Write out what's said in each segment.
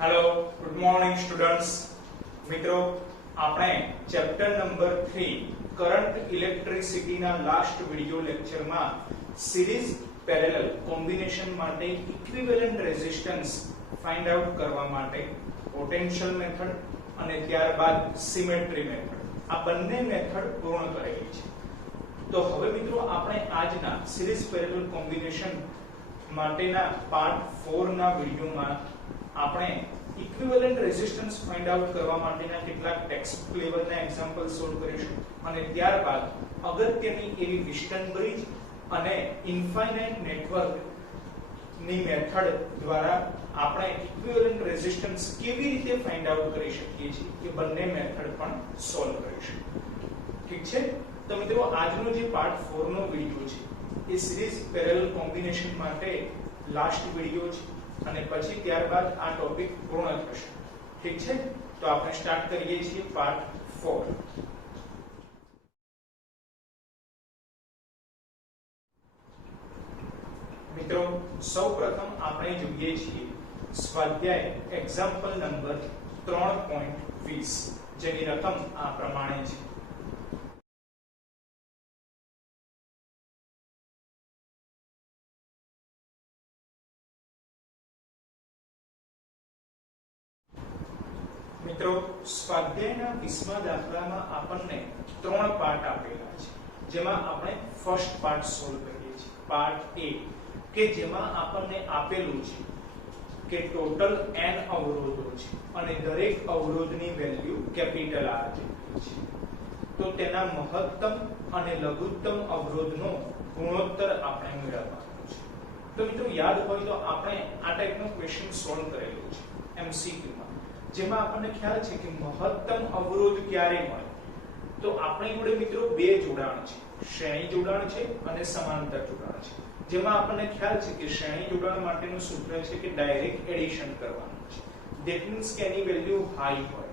Hello good morning students મિત્રો આપણે chapter number 3 current ઇલેક્ટ્રિસિટીના લાસ્ટ વિડિયો લેક્ચરમાં સિરીઝ પેરેલલ કોમ્બિનેશન માટે ઇક્વિવેલન્ટ રેઝિસ્ટન્સ ફાઇન્ડ આઉટ કરવા માટે પોટેન્શિયલ મેથડ અને ત્યારબાદ સિમેટ્રી મેથડ આ બંને મેથડ પૂર્ણ કરેલી છે। તો હવે મિત્રો આપણે આજના સિરીઝ પેરેલલ કોમ્બિનેશન માટેના પાર્ટ 4 ના વિડિયોમાં આપણે ઇક્વિવેલન્ટ રેઝિસ્ટન્સ ફાઇન્ડ આઉટ કરવા માટેના કેટલાક ટેક્સ્ટ લેવલના એક્ઝામ્પલ સોલ્વ કરીશું અને ત્યારબાદ અગત્યની એવી વિસ્ટન બ્રિજ અને ઇન્ફાઇનાઇટ નેટવર્ક ની મેથડ દ્વારા આપણે ઇક્વિવેલન્ટ રેઝિસ્ટન્સ કેવી રીતે ફાઇન્ડ આઉટ કરી શકીએ છીએ એ બંને મેથડ પણ સોલ્વ કરીશું। ઠીક છે, તો મિત્રો આજનો જે પાર્ટ 4 નો વિડિયો છે એ સિરીઝ પેરેલલ કોમ્બિનેશન માટે લાસ્ટ વિડિયો છે અને પછી ત્યારબાદ આ ટોપિક પૂર્ણ થશે। ઠીક છે, તો આપણે સ્ટાર્ટ કરીએ છીએ પાર્ટ 4। મિત્રો સૌપ્રથમ આપણે જોઈએ છીએ સ્વાધ્યાય એક્ઝામ્પલ નંબર 3.20 જેની રકમ આ પ્રમાણે છે। મિત્રો સ્વાધ્યાયના 20મા દાખલામાં આપણને 3 પાર્ટ આપેલા છે જેમાં આપણે ફર્સ્ટ પાર્ટ સોલ્વ કરીએ છીએ પાર્ટ A કે જેમાં આપણને આપેલું છે કે ટોટલ n અવરોધો છે અને દરેક અવરોધની વેલ્યુ કેપિટલ R જેટલી છે, તો તેના મહત્તમ અને લઘુત્તમ અવરોધનો ગુણોત્તર આપણે મેળવવાનો છે। તો મિત્રો યાદ હોય તો આપણે આ ટાઈપનો ક્વેશ્ચન સોલ્વ કરેલો છે MCQ માં, જેમાં આપણને ખ્યાલ છે કે મહત્તમ અવરોધ ક્યારે મળે તો આપણી જોડે મિત્રો બે જોડાણ છે, શ્રેણી જોડાણ છે અને સમાંતર જોડાણ છે, જેમાં આપણને ખ્યાલ છે કે શ્રેણી જોડાણ માટેનું સૂત્ર છે કે ડાયરેક્ટ એડિશન કરવાનું છે। ધેટ મીન્સ કે એની વેલ્યુ હાઈ હોય,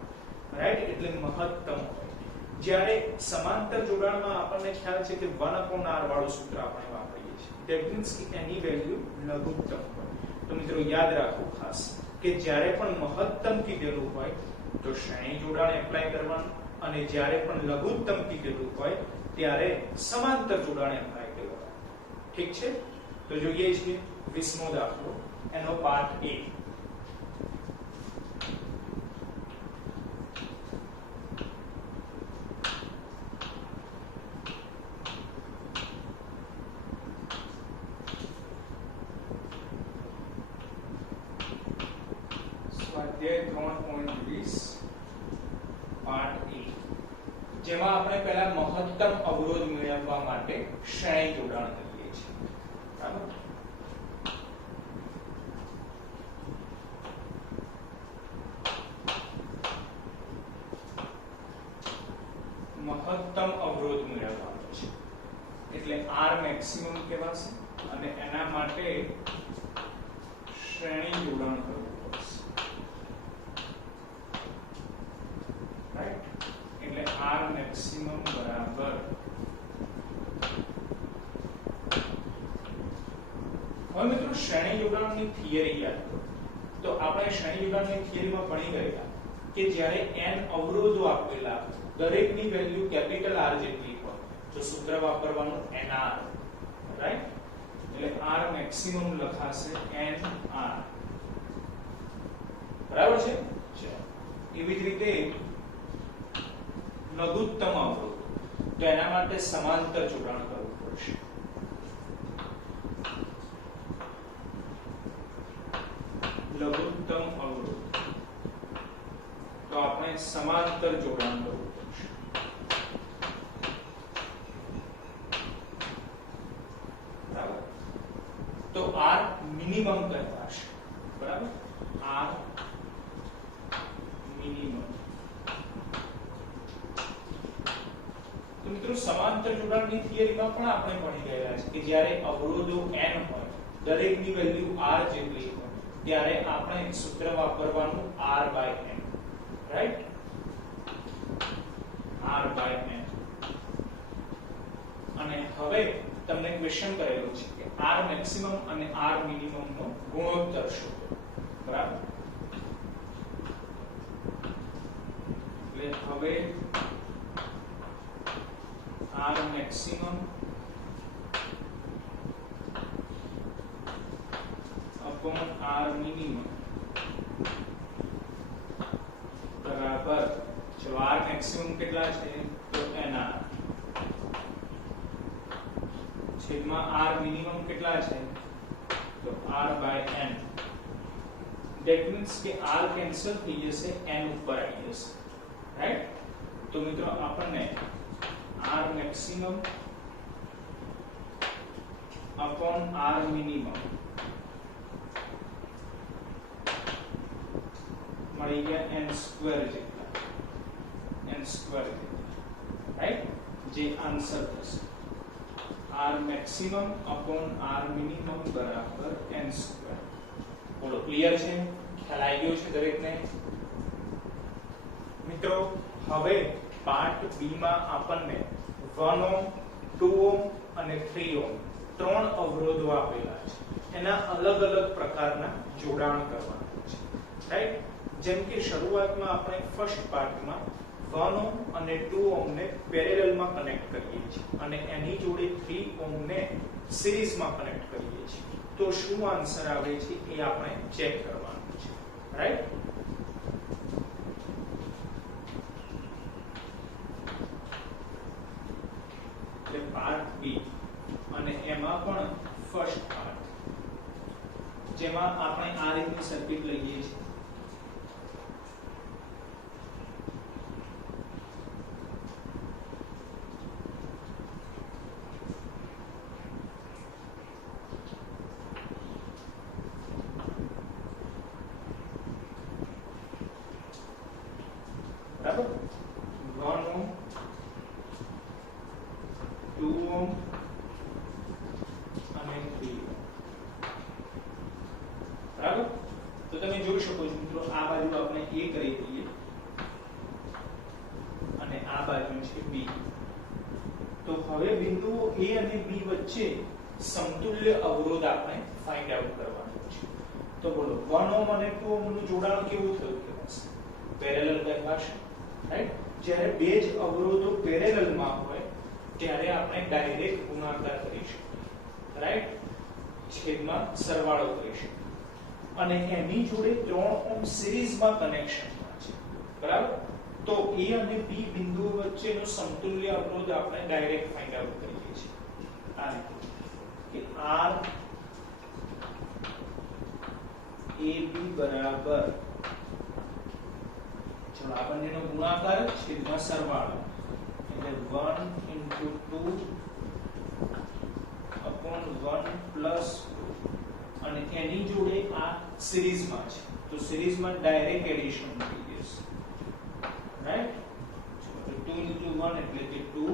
રાઈટ, એટલે મહત્તમ હોય। જ્યારે સમાંતર જોડાણમાં આપણને ખ્યાલ છે કે 1/r વાળું સૂત્ર આપણે વાપરીએ છીએ, ધેટ મીન્સ કે એની વેલ્યુ લઘુત્તમ હોય। તો મિત્રો યાદ રાખો ખાસ કે જ્યારે પણ મહત્તમ કીધેલું હોય તો શ્રેણી જોડાણ એપ્લાય કરવાનું અને જ્યારે પણ લઘુત્તમ કીધેલું હોય ત્યારે સમાંતર જોડાણ એપ્લાય કરવાનું। ઠીક છે, તો જોઈએ છીએ 20મો દાખલો એનો પાર્ટ A। સ્વાધ્યાય 3.20 પાર્ટ A જેમાં આપણે પહેલા મહત્તમ અવરોધ મેળવવા માટે શ્રેણી જોડાણ કરીએ છીએ, બરાબર। મહત્તમ અવરોધ મેળવવાનો છે એટલે R મેક્સિમમ કહેવાશે અને એના માટે શ્રેણી જોડાણ કરવું પડશે, રાઈટ, એટલે R મેક્સિમમ બરાબર હવે મિત્રો શ્રેણી જોડાણની થિયરી યાદ કરો તો આપણે શ્રેણી જોડાણની થિયરીમાં ભણી ગયા કે જ્યારે n અવરોધો આપેલા દરેકની વેલ્યુ કેપિટલ R જેટલી હોય તો સૂત્ર વાપરવાનું nr, રાઈટ, એટલે R મેક્સિમમ લખાશે nr, બરાબર છે। ચલો એવી જ રીતે લઘુત્તમ અવરોધ તો એના માટે સમાંતર જોડાણ કરવું પડશે, લઘુત્તમ અવરોધ તો આપણે સમાંતર જોડાણ કરવું પડશે, બરાબર। તો R મિનિમમ કહેવાશે, બરાબર, R મિનિમમ। તો મિત્રો સમાંતર જોડાણની થિયરીમાં પણ આપણે ભણી ગયા છે કે જ્યારે અવરોધો n હોય દરેકની વેલ્યુ R જેટલી હોય ત્યારે આપણે સૂત્ર વાપરવાનું R/n, રાઈટ, R/n। અને હવે તમને ક્વેશ્ચન કરેલો છે કે R મેક્સિમમ અને R મિનિમમ નો ગુણોત્તર શોધો, બરાબર। એટલે હવે R maximum upon R minimum બરાબર જો R maximum કેટલા છે તો NR છેદમાં R minimum કેટલા છે તો R by N that means કે R કેન્સલ થઈ જશે N ઉપર આવી જશે રાઈટ તો મિત્રો આપણને R maximum upon R minimum મળી ગયા n સ્ક્વેર જેટલા રાઈટ જે આન્સર થશે R maximum upon R minimum બરાબર n સ્ક્વેર બોલો ક્લિયર છે ખ્યાલ આવી ગયો છે દરેકને મિત્રો હવે પાર્ટ બી માં આપણને 1 ઓહ્મ 2 ઓહ્મ અને 3 ઓહ્મ ત્રણ અવરોધો આપેલા છે એના અલગ અલગ પ્રકારના જોડાણ કરવાના છે રાઈટ જેમ કે શરૂઆતમાં આપણે ફર્સ્ટ પાર્ટમાં 1 ઓહ્મ અને 2 ઓહ્મ ને પેરેલલમાં કનેક્ટ કરીએ છીએ અને એની જોડે 3 ઓહ્મ ને સિરીઝમાં કનેક્ટ કરીએ છીએ તો શું આન્સર આવે છે એ આપણે ચેક કરવાનું છે રાઈટ પાર્ટ બી અને એમાં પણ ફર્સ્ટ પાર્ટ જેમાં આપણે આ રીતની સર્કિટ લઈએ છીએ બરાબર 1 ઓહ્મ 2 ઓહ્મ અને 3 ઓહ્મ બરાબર તો તમે જોઈ શકો છો મિત્રો આ બાજુ આપણે A કરી દઈએ અને આ બાજુ છે B તો હવે બિંદુઓ A અને B વચ્ચે સમતુલ્ય અવરોધ આપણે ફાઇન્ડ આઉટ કરવાનો છે તો બોલો 1 ઓહ્મ અને 2 ઓહ્મ નું જોડાણ કેવું થયું કહેવાશે પેરેલલ કહેવાશે રાઈટ જ્યારે બે જ અવરોધો પેરેલલ માં હોય ત્યારે આપણે ડાયરેક્ટ ગુણાકાર કરીશું રાઈટ છેદમાં સરવાળો કરીશું અને એની જોડે 3 ઓહ્મ સિરીઝમાં કનેક્શનમાં છે બરાબર તો A અને B બિંદુઓ વચ્ચેનો સમતુલ્ય અવરોધ આપણે ડાયરેક્ટ ફાઇન્ડ આઉટ કરીએ છીએ આ રીતે કે R AB બરાબર ચલો આ બંનેનો ગુણાકાર છેદમાં સરવાળો એટલે 1 into 2 upon 1 plus 2 અને એની જોડે આ સિરીઝમાં છે તો સિરીઝમાં ડાયરેક્ટ એડિશન થઈ જશે રાઈટ તો 2 into 1 એટલે કે 2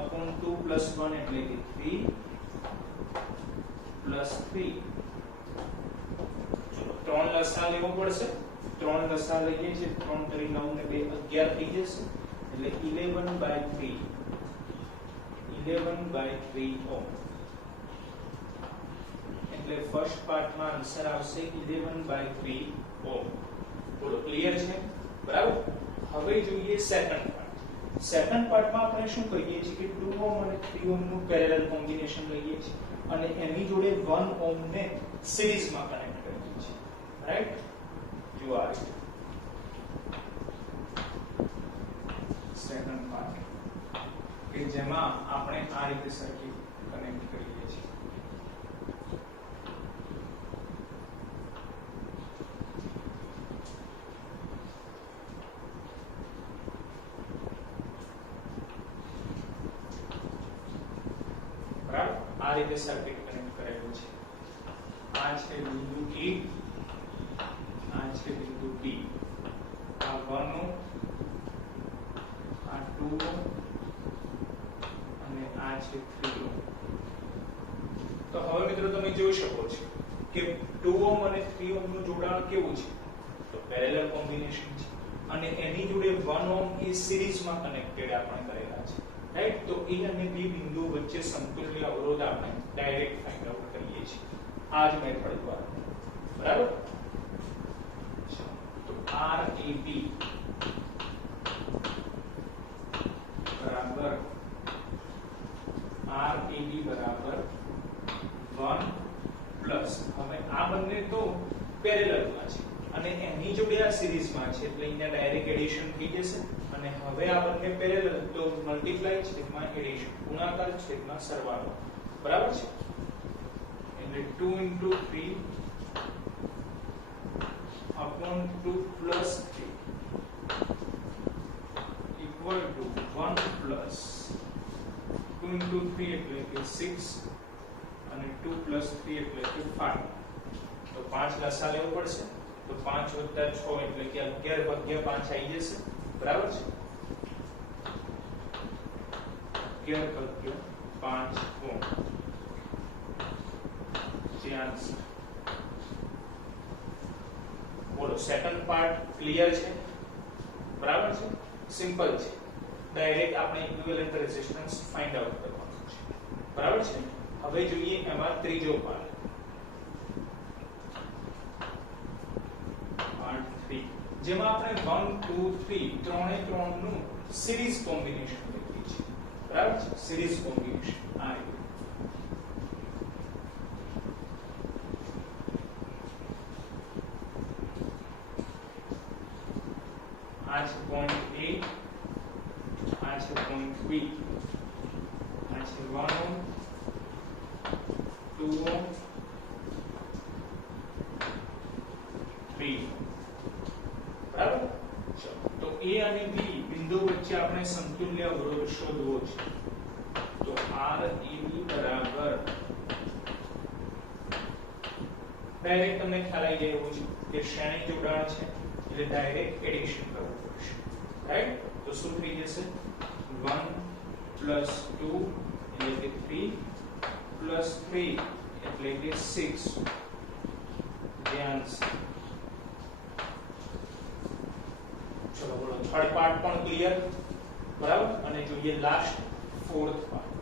upon 2 plus 1 એટલે કે 3 plus 3 ચલો ત્રણ લસા લેવો પડશે ત્રણ લસા લઈએ છે 3 3 9 ને 2 11 થઈ જશે એટલે 11/3 ઓહ્મ એટલે ફર્સ્ટ પાર્ટમાં આન્સર આવશે 11/3 ઓહ્મ બોલો ક્લિયર છે બરાબર હવે જોઈએ સેકન્ડ પાર્ટમાં આપણે શું કહીએ છીએ કે 2 ઓહ્મ અને 3 ઓહ્મ નું પેરેલલ કોમ્બિનેશન લઈએ છીએ અને એની જોડે 1 ઓહ્મ ને સિરીઝમાં કનેક્ટ કરીએ છીએ રાઈટ જો આ રીતે સેકન્ડ પાર્ટ કે જેમાં આપણે આ રીતે સર્કિટ કનેક્ટ કરીએ છીએ બરાબર આ રીતે સર્કિટ કનેક્ટ કરેલું છે આ છે બિંદુ A આ છે બિંદુ B આ 1 ઓહ્મ આ 2 ઓહ્મ અને આ છે 3 ઓહ્મ તો હવે મિત્રો તમે જોઈ શકો છો કે 2 ઓહ્મ અને 3 ઓહ્મ નું જોડાણ કેવું છે તો પેરેલલ કોમ્બિનેશન છે અને એની જોડે 1 ઓહ્મ એ સિરીઝમાં કનેક્ટેડ આપણે કરેલા છે રાઈટ તો A અને B બિંદુ વચ્ચે સમતુલ્ય અવરોધ આપણે ડાયરેક્ટ ફાઇન્ડ આઉટ કરીએ છીએ આ જ મેથડ દ્વારા બરાબર તો RAB RAB બરાબર 1 પ્લસ હવે આ બંને તો પેરેલલમાં છે અને એની જોડે આ સિરીઝમાં છે એટલે અહીંયા ડાયરેક્ટ એડિશન થઈ જશે અને હવે આ બંને પેરેલલ તો મલ્ટીપ્લાય છેદમાં એડિશન ગુણાકાર છેદમાં સરવાળો બરાબર છે એટલે 2 * 3 upon 2 plus 3 equal to 1 plus 2 into 3 એટલે કે 6 અને 2 plus 3 એટલે કે 5 તો 5 લસા લેવો પડશે તો 5 + 6 એટલે કે 11 ભાગ્યા 5 આવી જશે બરાબર છે 11 ભાગ્યા 5 ઓમ ચાન્સ બોલો સેકન્ડ પાર્ટ ક્લિયર છે બરાબર છે સિમ્પલ છે ડાયરેક્ટ આપણે ઇક્વિવેલન્ટ રેઝિસ્ટન્સ ફાઇન્ડ આઉટ કરવાનું છે બરાબર છે હવે જોઈએ એમાં ત્રીજો પાર્ટ પાર્ટ 3 જેમાં આપણે 1 2 3 ત્રણે ત્રણનું સિરીઝ કોમ્બિનેશન લખી છે બરાબર છે સિરીઝ કોમ્બિનેશન આ રીતે આ છે પોઈન્ટ A આ છે પોઈન્ટ B આ છે 1 ઓહ્મ 2 ઓહ્મ 3 બરાબર તો A અને B બિંદુ વચ્ચે આપણે સમતુલ્ય અવરોધ શોધવો છે તો RAB બરાબર ડાયરેક્ટ તમને ખ્યાલ આવી જાય એવું છે કે શ્રેણી જોડાણ છે એટલે ડાયરેક્ટ એડિશન કરવું પડશે રાઈટ તો શું થઈ જશે 1 + 2 એટલે કે 3 + 3 એટલે કે 6 ધ્યાન ચલો બોલો થર્ડ પાર્ટ પણ ક્લિયર બરાબર અને જોઈએ લાસ્ટ ફોર્થ પાર્ટ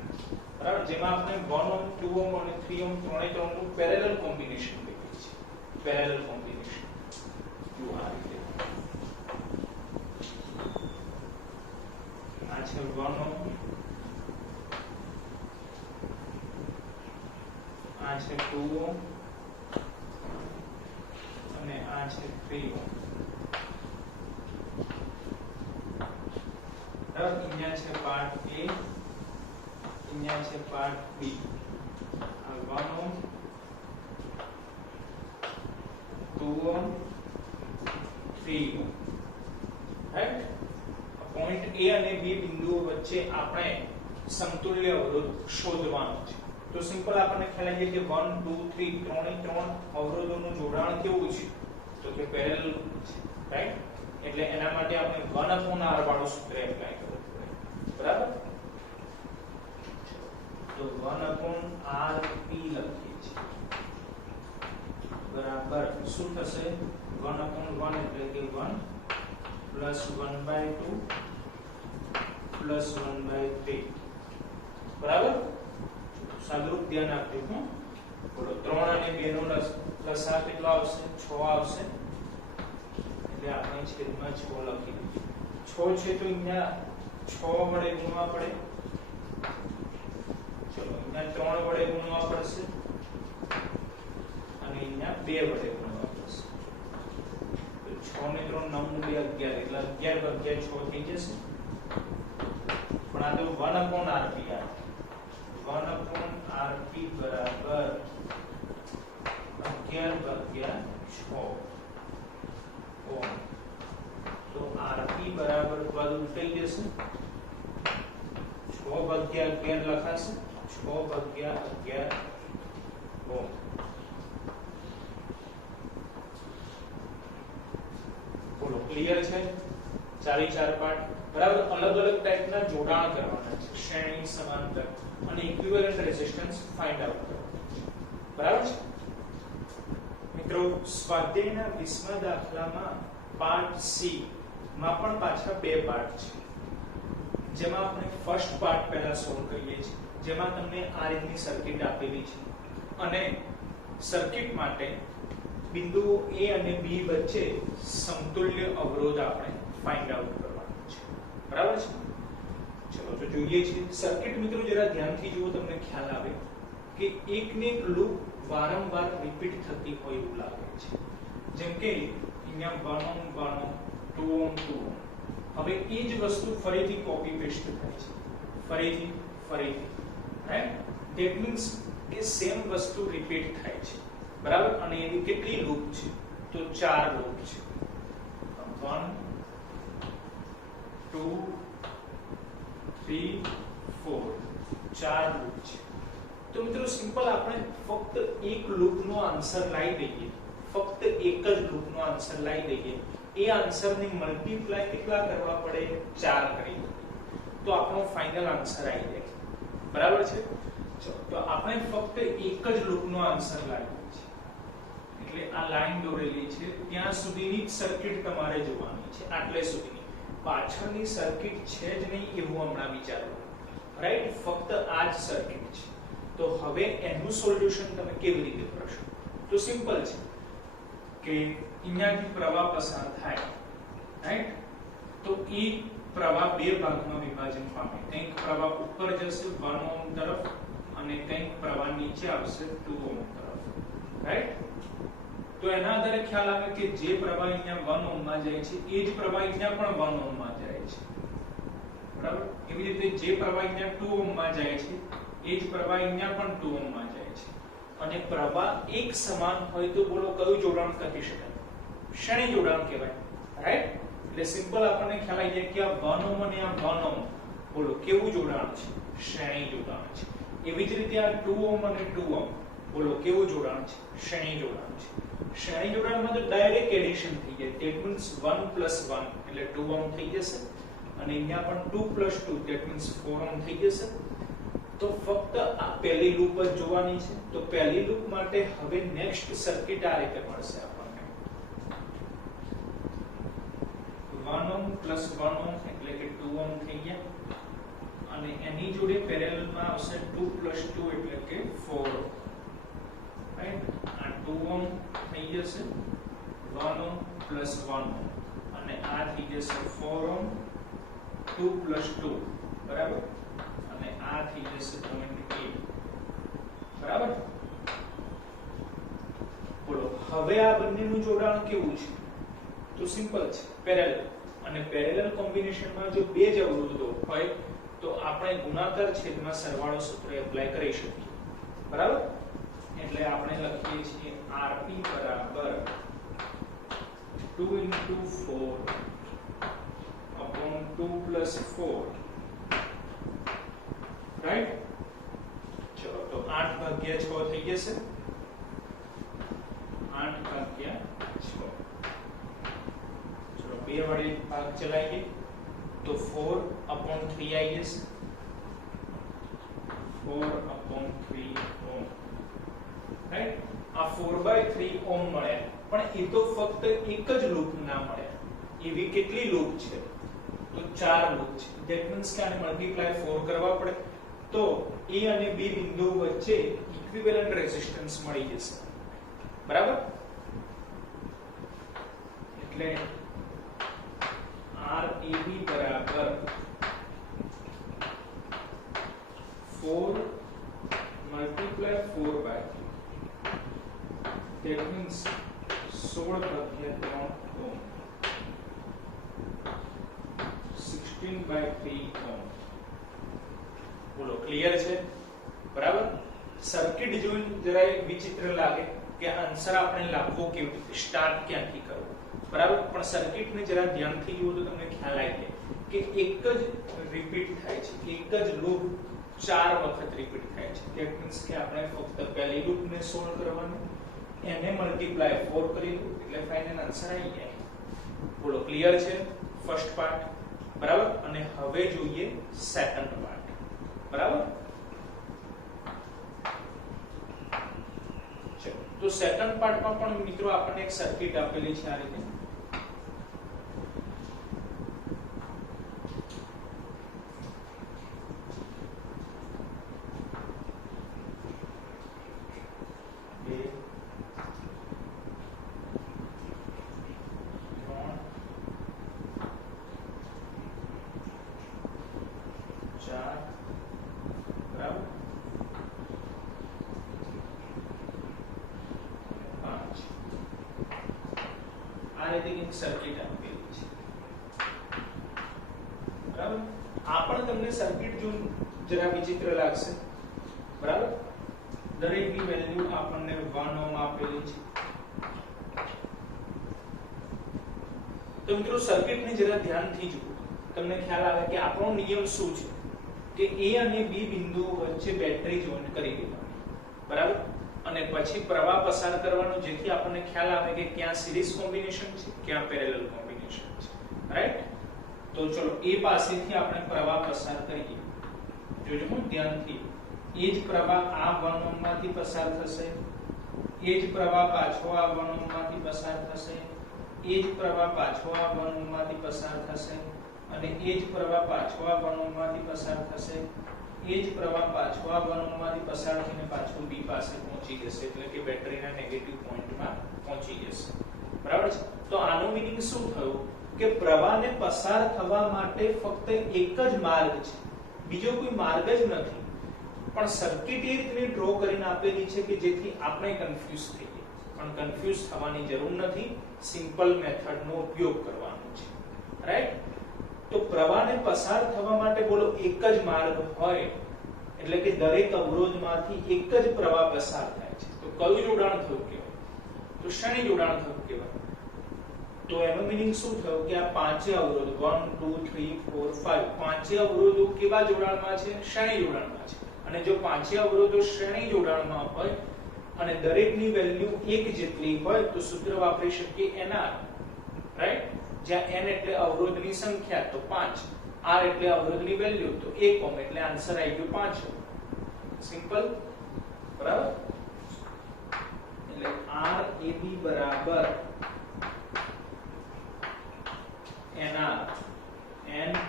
બરાબર જેમાં આપણે 1 ઓહ્મ 2 ઓહ્મ અને 3 ઓહ્મ ત્રણે ત્રણનું પેરેલલ કોમ્બિનેશન લખી છે પેરેલલ કોમ્બિનેશન જો આ રીતે આ છે 1 ઓહ્મ આ છે 2 ઓહ્મ અને આ છે 3 ઓહ્મ બરાબર અહીંયા છે પાર્ટ A અહીંયા છે પાર્ટ B આ 1 ohm 2 ohm 3 ohm right point A અને B બિંદુઓ વચ્ચે આપણે સમતુલ્ય અવરોધ શોધવાનો છે તો સિમ્પલ આપણને ખ્યાલ આવી જાય કે 1 2 3 ત્રણે ત્રણ અવરોધોનું જોડાણ કેવું છે તો કે પેરેલલ છે રાઈટ એટલે એના માટે આપણે 1/r વાળું સૂત્ર એપ્લાય કરવું પડે બરાબર તો 1/rp લખીએ છીએ બરાબર શું થશે 1/1 એટલે કે 1 + 1/2 + 1/3 બરાબર સાદુરૂપ ધ્યાન આપજો હું બોલો 3 અને 2 નો લસા કેટલો આવશે 6 આવશે એટલે આપણે છેદમાં 6 લખી દીધું 6 છે તો અહીંયા 6 વડે ગુણવા પડે ચલો અહીંયા 3 વડે ગુણવા પડશે અને અહીંયા 2 વડે ગુણવા પડશે તો 6 ને 3 9 * 2 11 એટલે 11 ભાગ્યા 6 થઈ જશે પણ આ તો 1/rp આ 1/rp બરાબર 11/6 ઓહ્મ તો rp બરાબર પદ ઉલટાઈ જશે 6/11 લખાશે 6/11 ઓહ્મ બોલો ક્લિયર છે 4 પાર્ટ બરાબર અલગ અલગ ટાઈપના જોડાણ કરવાના છે શ્રેણી સમાંતર અને ઇક્વિવેલન્ટ રેઝિસ્ટન્સ ફાઇન્ડ આઉટ કરવાનો છે બરાબર છે મિત્રો સ્વાધ્યાયના 20મા દાખલામાં પાર્ટ સી માં પણ પાછા બે પાર્ટ છે જેમાં આપણે ફર્સ્ટ પાર્ટ પહેલા સોલ્વ કરીએ છીએ જેમાં તમને આ રીતની સર્કિટ આપેલી છે અને સર્કિટ માટે બિંદુઓ A અને B વચ્ચે સમતુલ્ય અવરોધ આપણે ફાઇન્ડ આઉટ કરવાનો છે બરાબર છે ચલો ચલો તો જોઈએ છીએ સર્કિટ મિત્રો જરા ધ્યાનથી જુઓ તમને ખ્યાલ આવે કે એકને એક લૂપ વારંવાર રિપીટ થતી હોય એવું લાગે છે જેમ કે અહીંયા 1 ઓહ્મ 1 ઓહ્મ 2 ઓહ્મ 2 ઓહ્મ હવે એ જ વસ્તુ ફરીથી કોપી પેસ્ટ થાય છે ફરીથી રાઈટ ધેટ મીન્સ કે સેમ વસ્તુ રિપીટ થાય છે બરાબર અને એની કેટલી લૂપ છે તો 4 લૂપ છે 1 2 3 4 4 લૂપ છે તો મિત્રો સિમ્પલ આપણે ફક્ત એક લૂપનો આન્સર લાવી દઈએ ફક્ત એક જ લૂપનો આન્સર લાવી દઈએ એ આન્સરની મલ્ટીપ્લાય કેટલા કરવા પડે 4 કરી તો આપણો ફાઇનલ આન્સર આવી જાય બરાબર છે તો આપણે ફક્ત એક જ લૂપનો આન્સર લાવીએ છીએ એટલે આ લાઈન દોરેલી છે ત્યાં સુધીની જ સર્કિટ તમારે જોવાની છે આટલે સુધીની પાછળની સર્કિટ છે જ નહીં એવું હમણાં વિચારો રાઈટ ફક્ત આ જ સર્કિટ છે તો હવે એનું સોલ્યુશન તમે કેવી રીતે કરશો તો સિમ્પલ છે કે અહીંયાથી પ્રવાહ પસાર થાય રાઈટ તો એ પ્રવાહ બે ભાગમાં વિભાજન પામે કંઈક પ્રવાહ ઉપર જશે 1 ઓહ્મ તરફ અને કંઈક પ્રવાહ નીચે આવશે 2 ઓહ્મ તરફ રાઈટ તો એના આધારે ખ્યાલ આવે કે જે પ્રવાહ અહીંયા 1 ઓહ્મ માં જાય છે એ જ પ્રવાહ અહીંયા પણ 1 ઓહ્મ માં જાય છે બરાબર એવી રીતે જે પ્રવાહ અહીંયા 2 ઓહ્મ માં જાય છે એ જ પ્રવાહ અહીંયા પણ 2 ઓહ્મ માં જાય છે અને પ્રવાહ એક સમાન હોય તો બોલો કયું જોડાણ કહી શકાય શ્રેણી જોડાણ કહેવાય રાઈટ એટલે સિમ્પલ આપણને ખ્યાલ આવી જાય કે આ 1 ઓહ્મ અને આ 1 ઓહ્મ બોલો કેવું જોડાણ છે શ્રેણી જોડાણ છે એવી જ રીતે આ 2 ઓહ્મ અને 2 ઓહ્મ બોલો કેવું જોડાણ છે શ્રેણી જોડાણ છે શ્રેણી જોડાણમાં તો ડાયરેક્ટ એડિશન થઈ જાય ધેટ મીન્સ 1 + 1 એટલે 2 ઓહ્મ થઈ જશે અને અહીંયા પણ 2 + 2 ધેટ મીન્સ 4 ઓહ્મ થઈ જશે તો ફક્ત આ પહેલી લૂપ જ જોવાની છે તો પહેલી લૂપ માટે હવે નેક્સ્ટ સર્કિટ આ રીતે મળશે આપણને 1 ઓહ્મ + 1 ઓહ્મ એટલે કે 2 ઓહ્મ થઈ ગયા અને એની જોડે પેરેલલમાં આવશે 2 + 2 એટલે કે 4 ઓહ્મ રાઈટ આ 2 ઓહ્મ થઈ જશે 1 ઓહ્મ + 1 ઓહ્મ અને આ થઈ જશે 4 ઓહ્મ 2 + 2 બરાબર અને આ થઈ જશે 0.8 બરાબર બોલો હવે આ બંનેનું જોડાણ કેવું છે તો સિમ્પલ છે પેરેલલ અને પેરેલલ કોમ્બિનેશનમાં જો બે જ અવરોધો હોય તો આપણે ગુણાકાર છેદમાં સરવાળો સૂત્ર એપ્લાય કરી શકીએ બરાબર એટલે આપણે લખીએ છીએ Rp = 2 * 4/2 + 4 રાઈટ ચલો તો 8/6 થઈ જશે 8/6 ચલો બે વડે ભાગ ચલાવીએ તો 4/3 આવી જશે 4/3 ઓહ્મ રાઈટ આ 4/3 ઓહ્મ મળે પણ એ તો ફક્ત એક જ લૂપ ના મળે એવી કેટલી લૂપ છે તો 4 લૂપ છે ધેટ મીન્સ કે આને મલ્ટીપ્લાય 4 કરવા પડે તો A અને B બિંદુ વચ્ચે ઇક્વિવેલન્ટ રેઝિસ્ટન્સ મળી જશે બરાબર એટલે RAB = 4 × 4/3 that means 16/3 ohm 16/3 ohm બોલો ક્લિયર છે બરાબર સર્કિટ જોઈને જરાય વિચિત્ર લાગે કે આન્સર આપણે લાવવો કેવી રીતે સ્ટાર્ટ ક્યાંથી કરવો બરાબર પણ સર્કિટને જરા ધ્યાનથી જુઓ તો તમને ખ્યાલ આવી જાય કે એક જ રિપીટ થાય છે એક જ લૂપ 4 વખત રિપીટ થાય છે ધેટ મીન્સ કે આપણે ફક્ત પહેલી લૂપને સોલ્વ કરવાની એને મલ્ટીપ્લાય 4 કરી દો એટલે ફાઇનલ આન્સર આવી જાય બોલો ક્લિયર છે ફર્સ્ટ પાર્ટ બરાબર અને હવે જોઈએ સેકન્ડ પાર્ટ બરાબર તો સેકન્ડ પાર્ટમાં પણ મિત્રો આપણને એક સર્કિટ આપેલી છે આ રીતે આ રીતે એક સર્કિટ આપેલી છે, બરાબર. આ પણ તમને સર્કિટ જો જરા વિચિત્ર લાગશે, બરાબર. દરેકની વેલ્યુ આપણને 1 ઓહ્મ આપેલી છે. તો મિત્રો સર્કિટને જરા ધ્યાનથી જુઓ, તમને ખ્યાલ આવે કે આપણો નિયમ શું છે કે A અને B બિંદુઓ વચ્ચે બેટરી જોઈન્ટ કરી દેવાની, બરાબર. અને પછી પ્રવાહ પસાર કરવાનો, જેથી આપણને ખ્યાલ આવે કે ક્યાં સિરીઝ કોમ્બિનેશન છે, ક્યાં પેરેલલ કોમ્બિનેશન છે, રાઈટ. તો ચલો A પાસેથી આપણે પ્રવાહ પસાર કરીએ. જોજો હું ધ્યાનથી. એ જ પ્રવાહ આ 1 ઓહ્મ માંથી પસાર થશે, એ જ પ્રવાહ પાછો આ 1 ઓહ્મ માંથી પસાર થશે, એ જ પ્રવાહ પાછો આ 1 ઓહ્મ માંથી પસાર થશે, અને એ જ પ્રવાહ પાછો આ 1 ઓહ્મ માંથી પસાર થશે, એ જ પ્રવાહ પાછો આ 1 ઓહ્મ માંથી પસાર થઈને પાછો B પાસે પહોંચી જશે, એટલે કે બેટરીના નેગેટિવ પોઈન્ટમાં પહોંચી જશે, બરાબર છે. તો આનો મીનિંગ શું થયું કે પ્રવાહને પસાર થવા માટે ફક્ત એક જ માર્ગ છે, બીજો કોઈ માર્ગ જ નથી. પણ સર્કિટ એ રીતની ડ્રો કરીને આપેલી છે કે જેથી આપણે કન્ફ્યુઝ થઈએ, પણ કન્ફ્યુઝ થવાની જરૂર નથી, સિમ્પલ મેથડનો ઉપયોગ કરવાનો છે, રાઈટ. તો પ્રવાહને પસાર થવા માટે બોલો એક જ માર્ગ હોય, એટલે કે દરેક અવરોધમાંથી એક જ પ્રવાહ પસાર થાય છે, તો કયું જોડાણ થયું કહેવાય? તો શ્રેણી જોડાણ થયું કહેવાય. તો એનો મીનિંગ શું થયો કે આ પાંચે અવરોધ 1 2 3 4 5 પાંચે અવરોધો કેવા જોડાણમાં છે? શ્રેણી જોડાણમાં છે. અને જો પાંચે અવરોધો શ્રેણી જોડાણમાં હોય અને દરેકની વેલ્યુ એક જેટલી હોય તો સૂત્ર વાપરી શકીએ NR, રાઈટ. જ્યાં n એટલે અવરોધની સંખ્યા તો 5, R એટલે અવરોધની વેલ્યુ તો 1 ઓહ્મ, એટલે આન્સર આવી ગયો 5 ઓહ્મ. સિમ્પલ, બરાબર. એટલે RAB બરાબર NR, NR.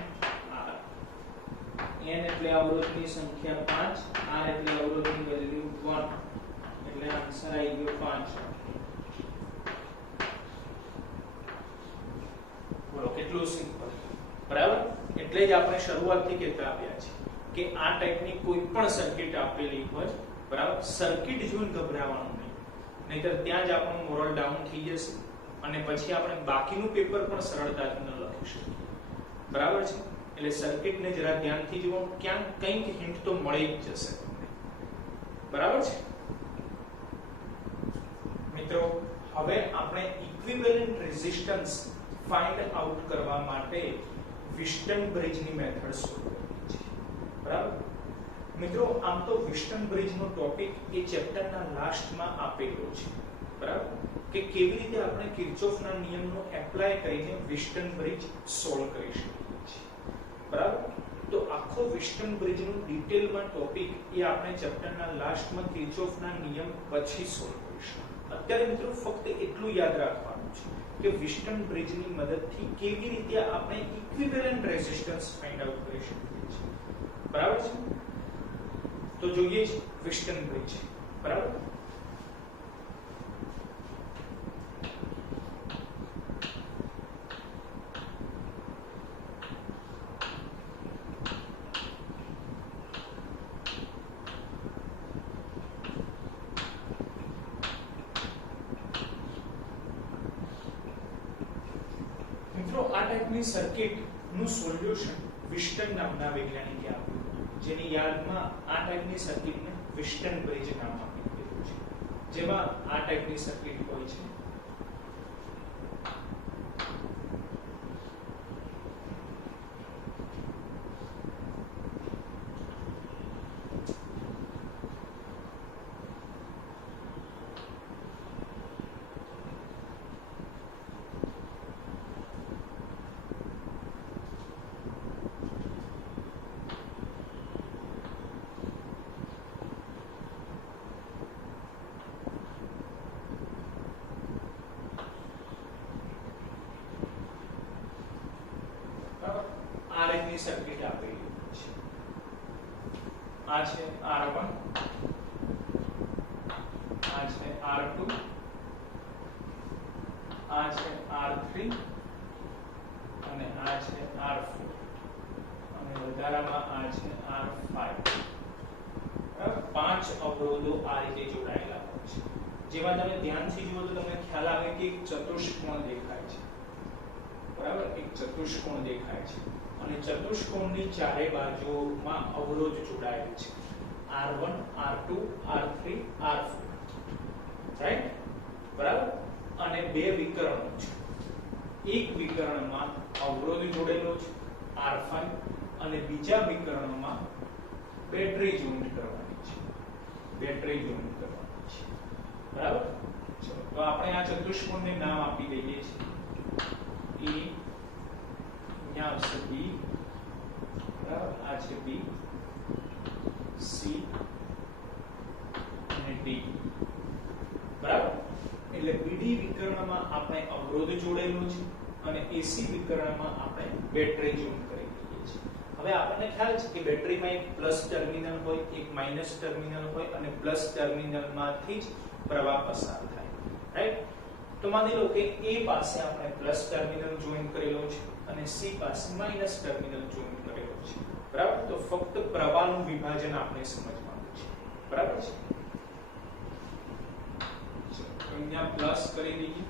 n એટલે અવરોધની સંખ્યા 5, R એટલે અવરોધની વેલ્યુ 1, એટલે આન્સર આવી ગયો 5. બોલો કેટલું સિમ્પલ, બરાબર. એટલે જ આપણે શરૂઆતથી કહેતા આવ્યા છે કે આ ટાઈપની કોઈ પણ સર્કિટ આપેલી હોય, બરાબર, સર્કિટ જોઈને ગભરાવાનું નહીં, નહીતર ત્યાં જ આપણું મોરલ ડાઉન થઈ જશે અને પછી આપણે બાકીનું પેપર પણ સરળતાથી ન લખી શકીએ, બરાબર છે. એટલે સર્કિટને જરા ધ્યાનથી જુઓ, ક્યાંક કંઈક હિન્ટ તો મળી જ જશે તમને, બરાબર છે મિત્રો. હવે આપણે ઇક્વિવેલન્ટ રેઝિસ્ટન્સ ફાઇન્ડ આઉટ કરવા માટે વિસ્ટન બ્રિજની મેથડ સોલ્વ કરવી છે, બરાબર મિત્રો. આમ તો વિસ્ટન બ્રિજનો ટોપિક એ ચેપ્ટરના લાસ્ટમાં આપેલો છે, બરાબર, કે કેવી રીતે આપણે કિર્ચોફના નિયમનો એપ્લાય કરીને વિસ્ટન બ્રિજ સોલ્વ કરી શકીએ છીએ, બરાબર. તો આખો વિસ્ટન બ્રિજનો ડિટેલમાં ટોપિક એ આપણે ચેપ્ટરના લાસ્ટમાં કિર્ચોફના નિયમ પછી સોલ્વ કરીશું. અત્યારે મિત્રો ફક્ત એટલું યાદ રાખવાનું છે કે વિસ્ટન બ્રિજની મદદથી કેવી રીતે આપણે ઇક્વિવેલન્ટ રેઝિસ્ટન્સ ફાઇન્ડ આઉટ કરી શકીએ છીએ, બરાબર છે. તો જોઈએ જ વિસ્ટન બ્રિજ, બરાબર. સર્કિટ નું સોલ્યુશન વિસ્ટન નામના વૈજ્ઞાનિકે આપ્યું હતું, જેની યાદમાં આ ટાઈપની સર્કિટને વિસ્ટન બ્રિજ નામ આપેલું છે, જેમાં આ ટાઈપની સર્કિટ હોય છે. સર્કિટ આપેલી છે. આ છે R1, આ છે R2, આ છે R3 અને આ છે R4 અને વધારામાં આ છે R5. બરાબર, 5 અવરોધો આ રીતે જોડાયેલા હોય છે. જેમાં તમે ધ્યાનથી જુઓ તો તમને ખ્યાલ આવે કે એક ચતુષ્કોણ દેખાય છે, બરાબર, એક ચતુષ્કોણ દેખાય છે અને ચતુષ્કોણની ચારે બાજુઓમાં અવરોધ જોડાયેલ છે, R1 R2 R3 R4, right, બરાબર, અને બે વિકર્ણો છે, એક વિકર્ણમાં અવરોધ જોડેલો છે R5 અને બીજા વિકર્ણમાં બેટરી જોઈન્ટ કરવાની છે, બેટરી જોઈન્ટ કરવાની છે, બરાબર. ચલો તો આપણે આ ચતુષ્કોણને નામ આપી દઈએ છીએ E, અહીંયા આવશે B, બરાબર, આ છે B, C અને D, બરાબર. એટલે BD વિકર્ણમાં આપણે અવરોધ જોડેલો છે અને AC વિકર્ણમાં આપણે બેટરી જોઈન્ટ કરી દઈએ છીએ. હવે આપણને ખ્યાલ છે કે બેટરીમાં એક પ્લસ ટર્મિનલ હોય, એક માઈનસ ટર્મિનલ હોય અને પ્લસ ટર્મિનલમાંથી જ પ્રવાહ પસાર થાય, રાઈટ. તો માની લો કે A પાસે આપણે પ્લસ ટર્મિનલ જોઈન કરેલો છે અને C પાસે માઈનસ ટર્મિનલ જોઈન કરેલો છે, બરાબર. તો ફક્ત પ્રવાહનું વિભાજન આપણે સમજવાનું છે, બરાબર છે. અહીંયા પ્લસ કરી દઈએ,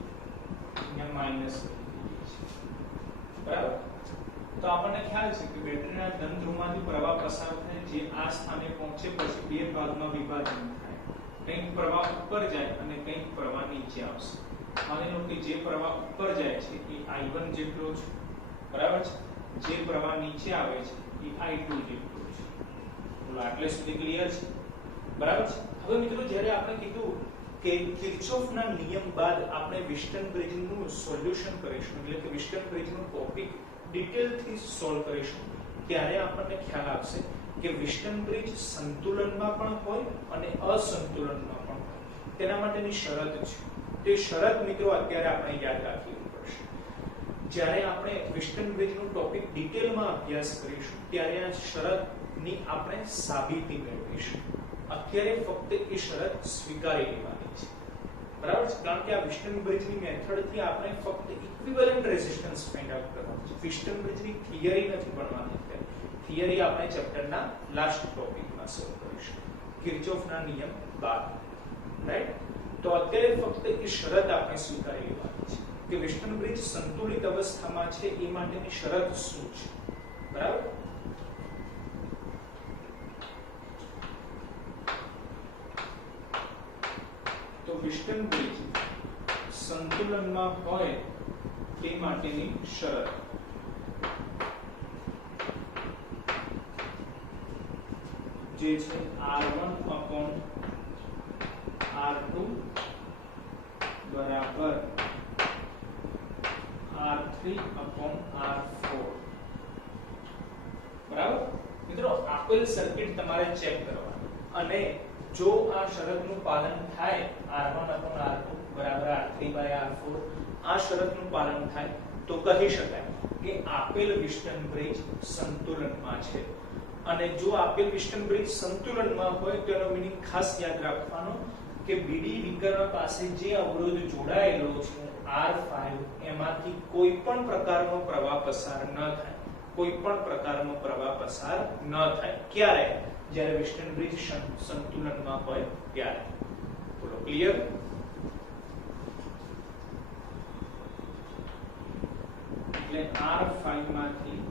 અહીંયા માઈનસ કરી દઈએ છીએ, બરાબર. તો આપણને ખ્યાલ છે કે બેટરીના ધન ધ્રુવમાંથી પ્રવાહ પસાર થાય, જે આ સ્થાને પહોંચે પછી બે ભાગમાં વિભાજન થાય, કંઈક પ્રવાહ ઉપર જાય અને કંઈક પ્રવાહ નીચે આવશે. માની લો કે જે પ્રવાહ ઉપર જાય છે એ I1 જેટલો છે, બરાબર છે, જે પ્રવાહ નીચે આવે છે એ I2 જેટલો છે. બોલો આટલે સુધી ક્લિયર છે, બરાબર છે. હવે મિત્રો જ્યારે આપણે કીધું કે કિર્ચોફના નિયમ બાદ આપણે વિસ્ટન બ્રિજનું સોલ્યુશન કરીશું, એટલે કે વિસ્ટન બ્રિજનો ટોપિક ડિટેલથી સોલ્વ કરીશું, ત્યારે આપણને ખ્યાલ આવશે કે વિસ્ટન બ્રિજ સંતુલનમાં પણ હોય અને અસંતુલનમાં પણ હોય. તેના માટેની શરત છે, તે શરત મિત્રો અત્યારે આપણે યાદ રાખવી પડશે. જ્યારે આપણે વિસ્ટન બ્રિજનો ટોપિક ડિટેલમાં અભ્યાસ કરીશું ત્યારે આ શરતની આપણે સાબિતી મેળવીશું. અત્યારે ફક્ત એ શરત સ્વીકારી લેવાની છે, બરાબર છે. કારણ કે આ વિસ્ટન બ્રિજની મેથડથી આપણે ફક્ત ઇક્વિવેલન્ટ રેઝિસ્ટન્સ ફાઇન્ડ આઉટ કરવાનું છે. વિસ્ટન બ્રિજની થિયરી નથી ભણવાની અત્યારે. થિયરી આપણે ચેપ્ટરના લાસ્ટ ટોપિકમાં સોલ્વ કરીશું, કિર્ચોફના નિયમ બાદ, રાઈટ. તો અત્યારે ફક્ત એ શરત આપણે સ્વીકારી લેવાની છે કે વિસ્ટન બ્રિજ સંતુલિત અવસ્થામાં છે, એ માટેની શરત શું છે, બરાબર. તો વિસ્ટન બ્રિજ સંતુલનમાં હોય તે માટેની શરત જે છે R1/R2 બરાબર R3/R4, બરાબર. મિત્રો આપેલ સર્કિટ તમારે ચેક કરવાની અને જો આ શરતનું પાલન થાય R1/R2 બરાબર R3/R4, આ શરતનું પાલન થાય તો કહી શકાય કે આપેલ વિસ્ટન બ્રિજ સંતુલનમાં છે. અને જો આપેલ વિસ્ટન બ્રિજ સંતુલનમાં હોય તો એનો મીનિંગ ખાસ યાદ રાખવાનો કે બીડી વિકર્ણ પાસે જે અવરોધ જોડાયેલો છે R5, એમાંથી કોઈ પણ પ્રકારનો પ્રવાહ પસાર ન થાય, કોઈ પણ પ્રકારનો પ્રવાહ પસાર ન થાય. ક્યારે? જ્યારે વિસ્ટન બ્રિજ સંતુલનમાં હોય ત્યારે. બોલો ક્લિયર? એટલે R5 માંથી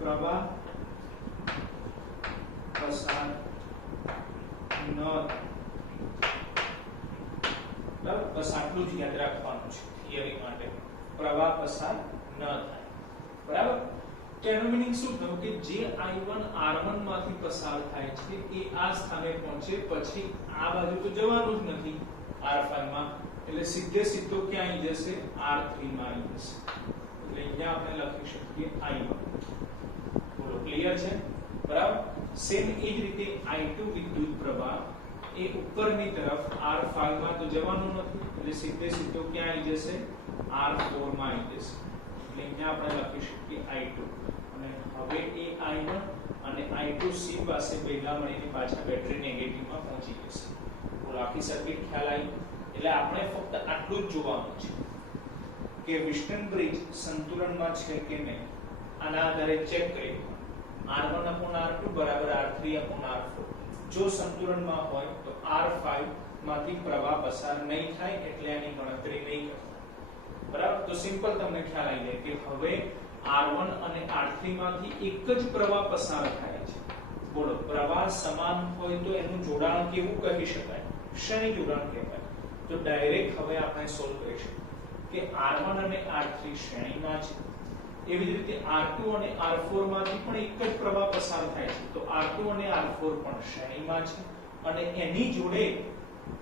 પ્રવાહ પસાર ન થાય, બરાબર. બસ આટલું જ યાદ રાખવાનું છે થિયરી માટે, પ્રવાહ પસાર ન થાય, બરાબર. તો એનો મીનિંગ શું થયું કે જે I1 R1 માંથી પસાર થાય છે એ આ સ્થાને પહોંચે પછી આ બાજુ તો જવાનું જ નથી R5 માં, એટલે સીધે સીધો ક્યાં આવી જશે? R3 માં આવી જશે. એટલે અહીંયા આપણે લખી શકીએ I1. બોલો ક્લિયર છે, બરાબર. સેમ એ જ રીતે I2 વિદ્યુત પ્રવાહ એ ઉપરની તરફ R5 માં તો જવાનું નથી, એટલે સીધે સીધો ક્યાં આવી જશે? R4 માં આવી જશે. એટલે અહીંયા આપણે લખી શકીએ I2. અને હવે એ I1 અને I2 C પાસે ભેગા મળીને પાછા બેટરી નેગેટિવમાં પહોંચી જશે. બોલો આખી સર્કિટ ખ્યાલ આવી? એટલે આપણે ફક્ત આટલું જ જોવાનું છે કે વિસ્ટન બ્રિજ સંતુલનમાં છે કે નહીં. આના આધારે ચેક કરી r1/r2 બરાબર r3/r4 જો સંતુલનમાં હોય તો r5 માંથી પ્રવાહ પસાર નહીં થાય એટલે આની ગણતરી નહીં કરતા બરાબર તો સિમ્પલ તમને ખ્યાલ આવી જાય કે હવે r1 અને r3 માંથી એક જ પ્રવાહ પસાર થાય છે બોલો પ્રવાહ સમાન હોય તો એનું જોડાણ કેવું કહી શકાય શ્રેણી જોડાણ કહેવાય તો ડાયરેક્ટ હવે આપણે સોલ્વ કરીશું કે r1 અને r3 શ્રેણીમાં છે એવી જ રીતે r2 અને r4 માંથી પણ એક જ પ્રવાહ પસાર થાય છે તો r2 અને r4 પણ શ્રેણીમાં છે અને એની જોડે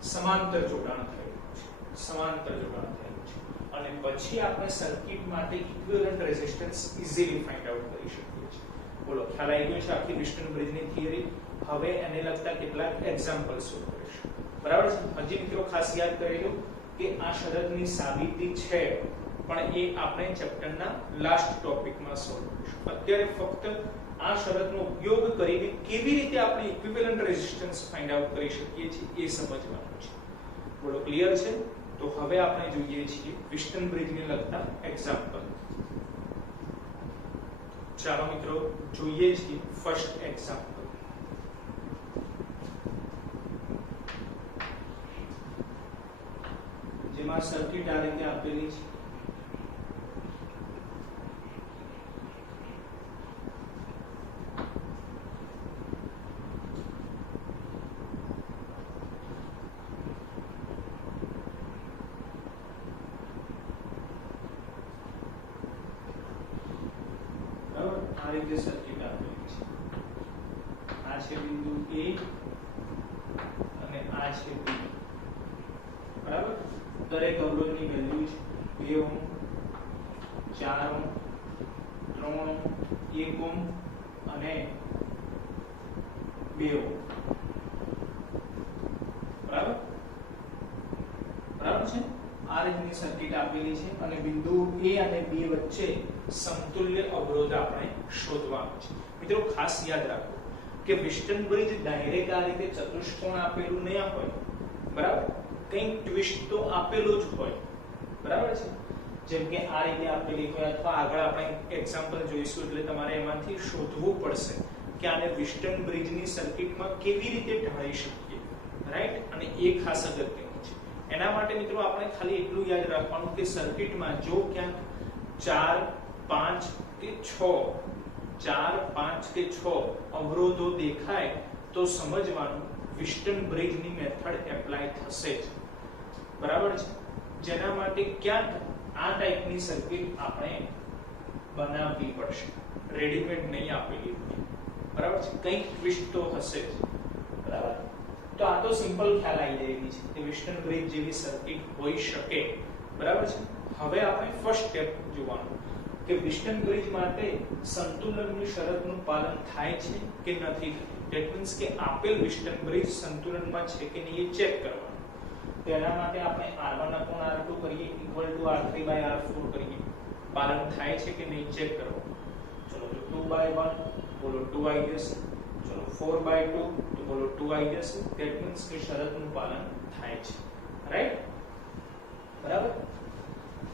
સમાંતર જોડાણ થયેલું છે સમાંતર જોડાણ થયેલું છે અને પછી આપણે સર્કિટ માટે equivalent resistance easily find out કરી શકીએ છીએ બોલો ખ્યાલ આવી ગયો છે આખી વિસ્ટન બ્રિજની થિયરી હવે એને લગતા કેટલાક એક્ઝામ્પલ સોલ્વ કરીશું બરાબર છે હજી મિત્રો ખાસ યાદ કરી લો કે આ શરતની સાબિતી છે પણ એ આપણે ચેપ્ટરના લાસ્ટ ટોપિકમાં સોલ્વ કરીશું અત્યારે ફક્ત આ શરતનો ઉપયોગ કરીને કેવી રીતે આપણે ઇક્વિવેલન્ટ રેઝિસ્ટન્સ ફાઇન્ડ આઉટ કરી શકીએ છીએ એ સમજવાનું છે બોલો ક્લિયર છે તો હવે આપણે જોઈએ છીએ વિસ્ટન બ્રિજને લગતા એક્ઝામ્પલ ચાલો મિત્રો જોઈએ છીએ ફર્સ્ટ એક્ઝામ્પલ જેમાં સર્કિટ આ રીતે આપેલી છે આ રીતે સર્કિટ આપેલી છે આ છે બિંદુ A અને આ છે B બરાબર દરેક અવરોધની વેલ્યુ છે 2 ઓહ્મ 4 ઓહ્મ 3 ઓહ્મ 1 ઓહ્મ અને 2 ઓહ્મ બરાબર બરાબર છે આ રીતની સર્કિટ આપેલી છે અને બિંદુ A અને B વચ્ચે સમતુલ્ય અવરોધ આપણે શોધવાનો છે મિત્રો ખાસ યાદ રાખો કે વિસ્ટન બ્રિજ ડાયરેક્ટ આ રીતે ચતુષ્કોણ આપેલું ન હોય બરાબર કંઈક ટ્વિસ્ટ તો આપેલું જ હોય બરાબર છે જેમ કે આ રીતે આપેલી હોય અથવા આગળ આપણે એક્ઝામ્પલ જોઈશું એટલે તમારે એમાંથી શોધવું પડશે કે આને વિસ્ટન બ્રિજની સર્કિટમાં કેવી રીતે ઢાળી શકીએ રાઈટ અને એ ખાસ અગત્યનું છે એના માટે મિત્રો આપણે ખાલી એટલું યાદ રાખવાનું કે સર્કિટમાં જો ક્યાંક 4 5 કે 6 અવરોધો દેખાય તો સમજવાનું વિસ્ટન બ્રિજની મેથડ એપ્લાય થશે જ બરાબર છે જેના માટે ક્યાંક આ ટાઈપની સર્કિટ આપણે બનાવવી પડશે રેડીમેડ નહીં આપેલી બરાબર છે કંઈક ટ્વિસ્ટ તો હશે જ બરાબર તો આ તો સિમ્પલ ખ્યાલ આવી જાય છે કે વિસ્ટન બ્રિજ જેવી સર્કિટ હોઈ શકે બરાબર છે હવે આપણે ફર્સ્ટ સ્ટેપ જોવાનું કે વિસ્ટન બ્રિજ માટે સંતુલનની શરતનું પાલન થાય છે કે નથી ધેટ મીન્સ કે આપેલ વિસ્ટન બ્રિજ સંતુલનમાં છે કે નહીં એ ચેક કરવાનું તેના માટે આપણે r1/r2 કરીએ =r3/r4 કરીએ પાલન થાય છે કે નહીં ચેક કરવાનું ચલો તો 2/1 બોલો 2 આવી જશે ચલો 4/2 તો બોલો 2 આવી જશે ધેટ મીન્સ કે શરતનું પાલન થાય છે રાઈટ બરાબર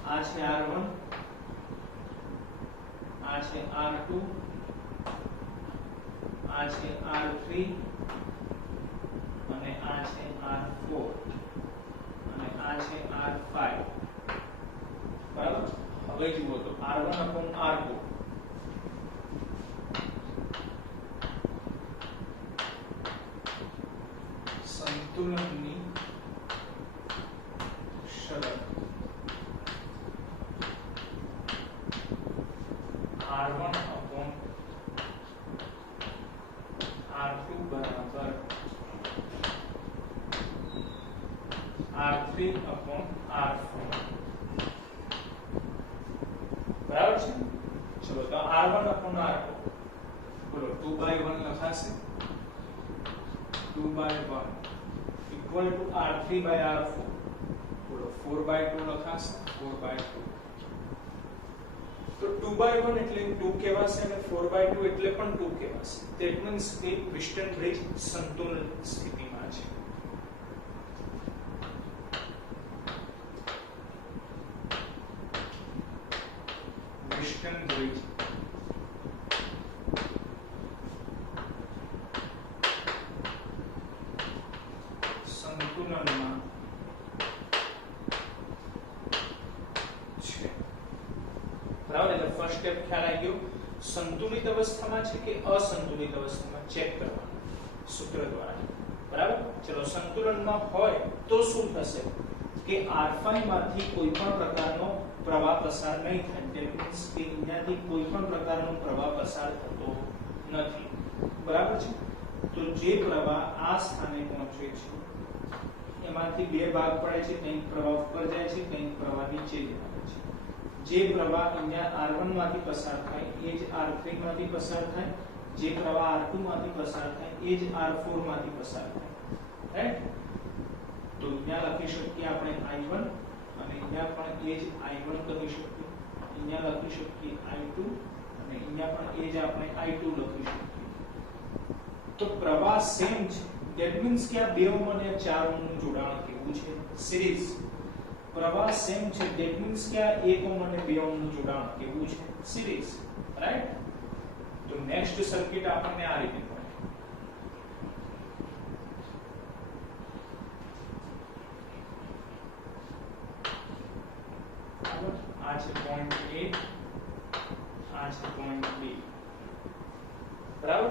આ છે r1 આ છે r2 આ છે r3 અને આ છે r4 અને આ છે r5 બરાબર હવે જુઓ તો r1/r2 સંતુલનની શરત r1/r2 બરાબર r3/r4 બરાબર છે ચલો તો r1/r2 બોલો 2/1 લખાશે 2/1 equal to r3/r4 બોલો 4/2 લખાશે 4/2 તો 2/1 એટલે 2 કહેવાશે અને 4/2 એટલે પણ 2 કહેવાશે ધેટ મીન્સ કે વિસ્ટન બ્રિજ સંતુલન સ્થિતિમાં છે વિસ્ટન બ્રિજ ફર્સ્ટ સ્ટેપ ખ્યાલ આવી ગયો. સંતુલિત અવસ્થામાં છે કે અસંતુલિત અવસ્થામાં ચેક કરવાનું સૂત્ર દ્વારા. બરાબર. ચલો સંતુલનમાં હોય તો શું થશે કે R5 માંથી કોઈ પણ પ્રકારનો પ્રવાહ પસાર નહીં થાય. ધેટ મીન્સ કે અહીંયાથી કોઈ પણ પ્રકારનો પ્રવાહ પસાર થતો નથી. બરાબર છે. તો જે પ્રવાહ આ સ્થાને પહોંચે છે એમાંથી બે ભાગ પડે છે. કંઈક પ્રવાહ ઉપર જાય છે, કંઈક પ્રવાહ નીચે જાય છે. જે પ્રવાહ અહીંયા R1 માંથી પસાર થાય એ જ R3 માંથી પસાર થાય. જે પ્રવાહ R2 માંથી પસાર થાય એ જ R4 માંથી પસાર થાય. રાઈટ. તો અહીંયા લખી શકીએ આપણે I1 અને અહીંયા પણ એ જ I1 લખી શકીએ. અહીંયા લખી શકીએ I2 અને અહીંયા પણ એ જ આપણે I2 લખી શકીએ. તો પ્રવાહ સેમ છે. ધેટ મીન્સ કે આ 2 ઓહ્મ અને 4 ઓહ્મ નું જોડાણ કેવું છે? સિરીઝ. પ્રવાહ સેમ છે. ધેટ મીન્સ કે આ 1 ઓહ્મ અને 2 ઓહ્મ નું જોડાણ કેવું છે? સિરીઝ. રાઈટ. તો નેક્સ્ટ સર્કિટ આપણને આ રીતે મળે. આ છે પોઈન્ટ A, આ છે પોઈન્ટ B. બરાબર.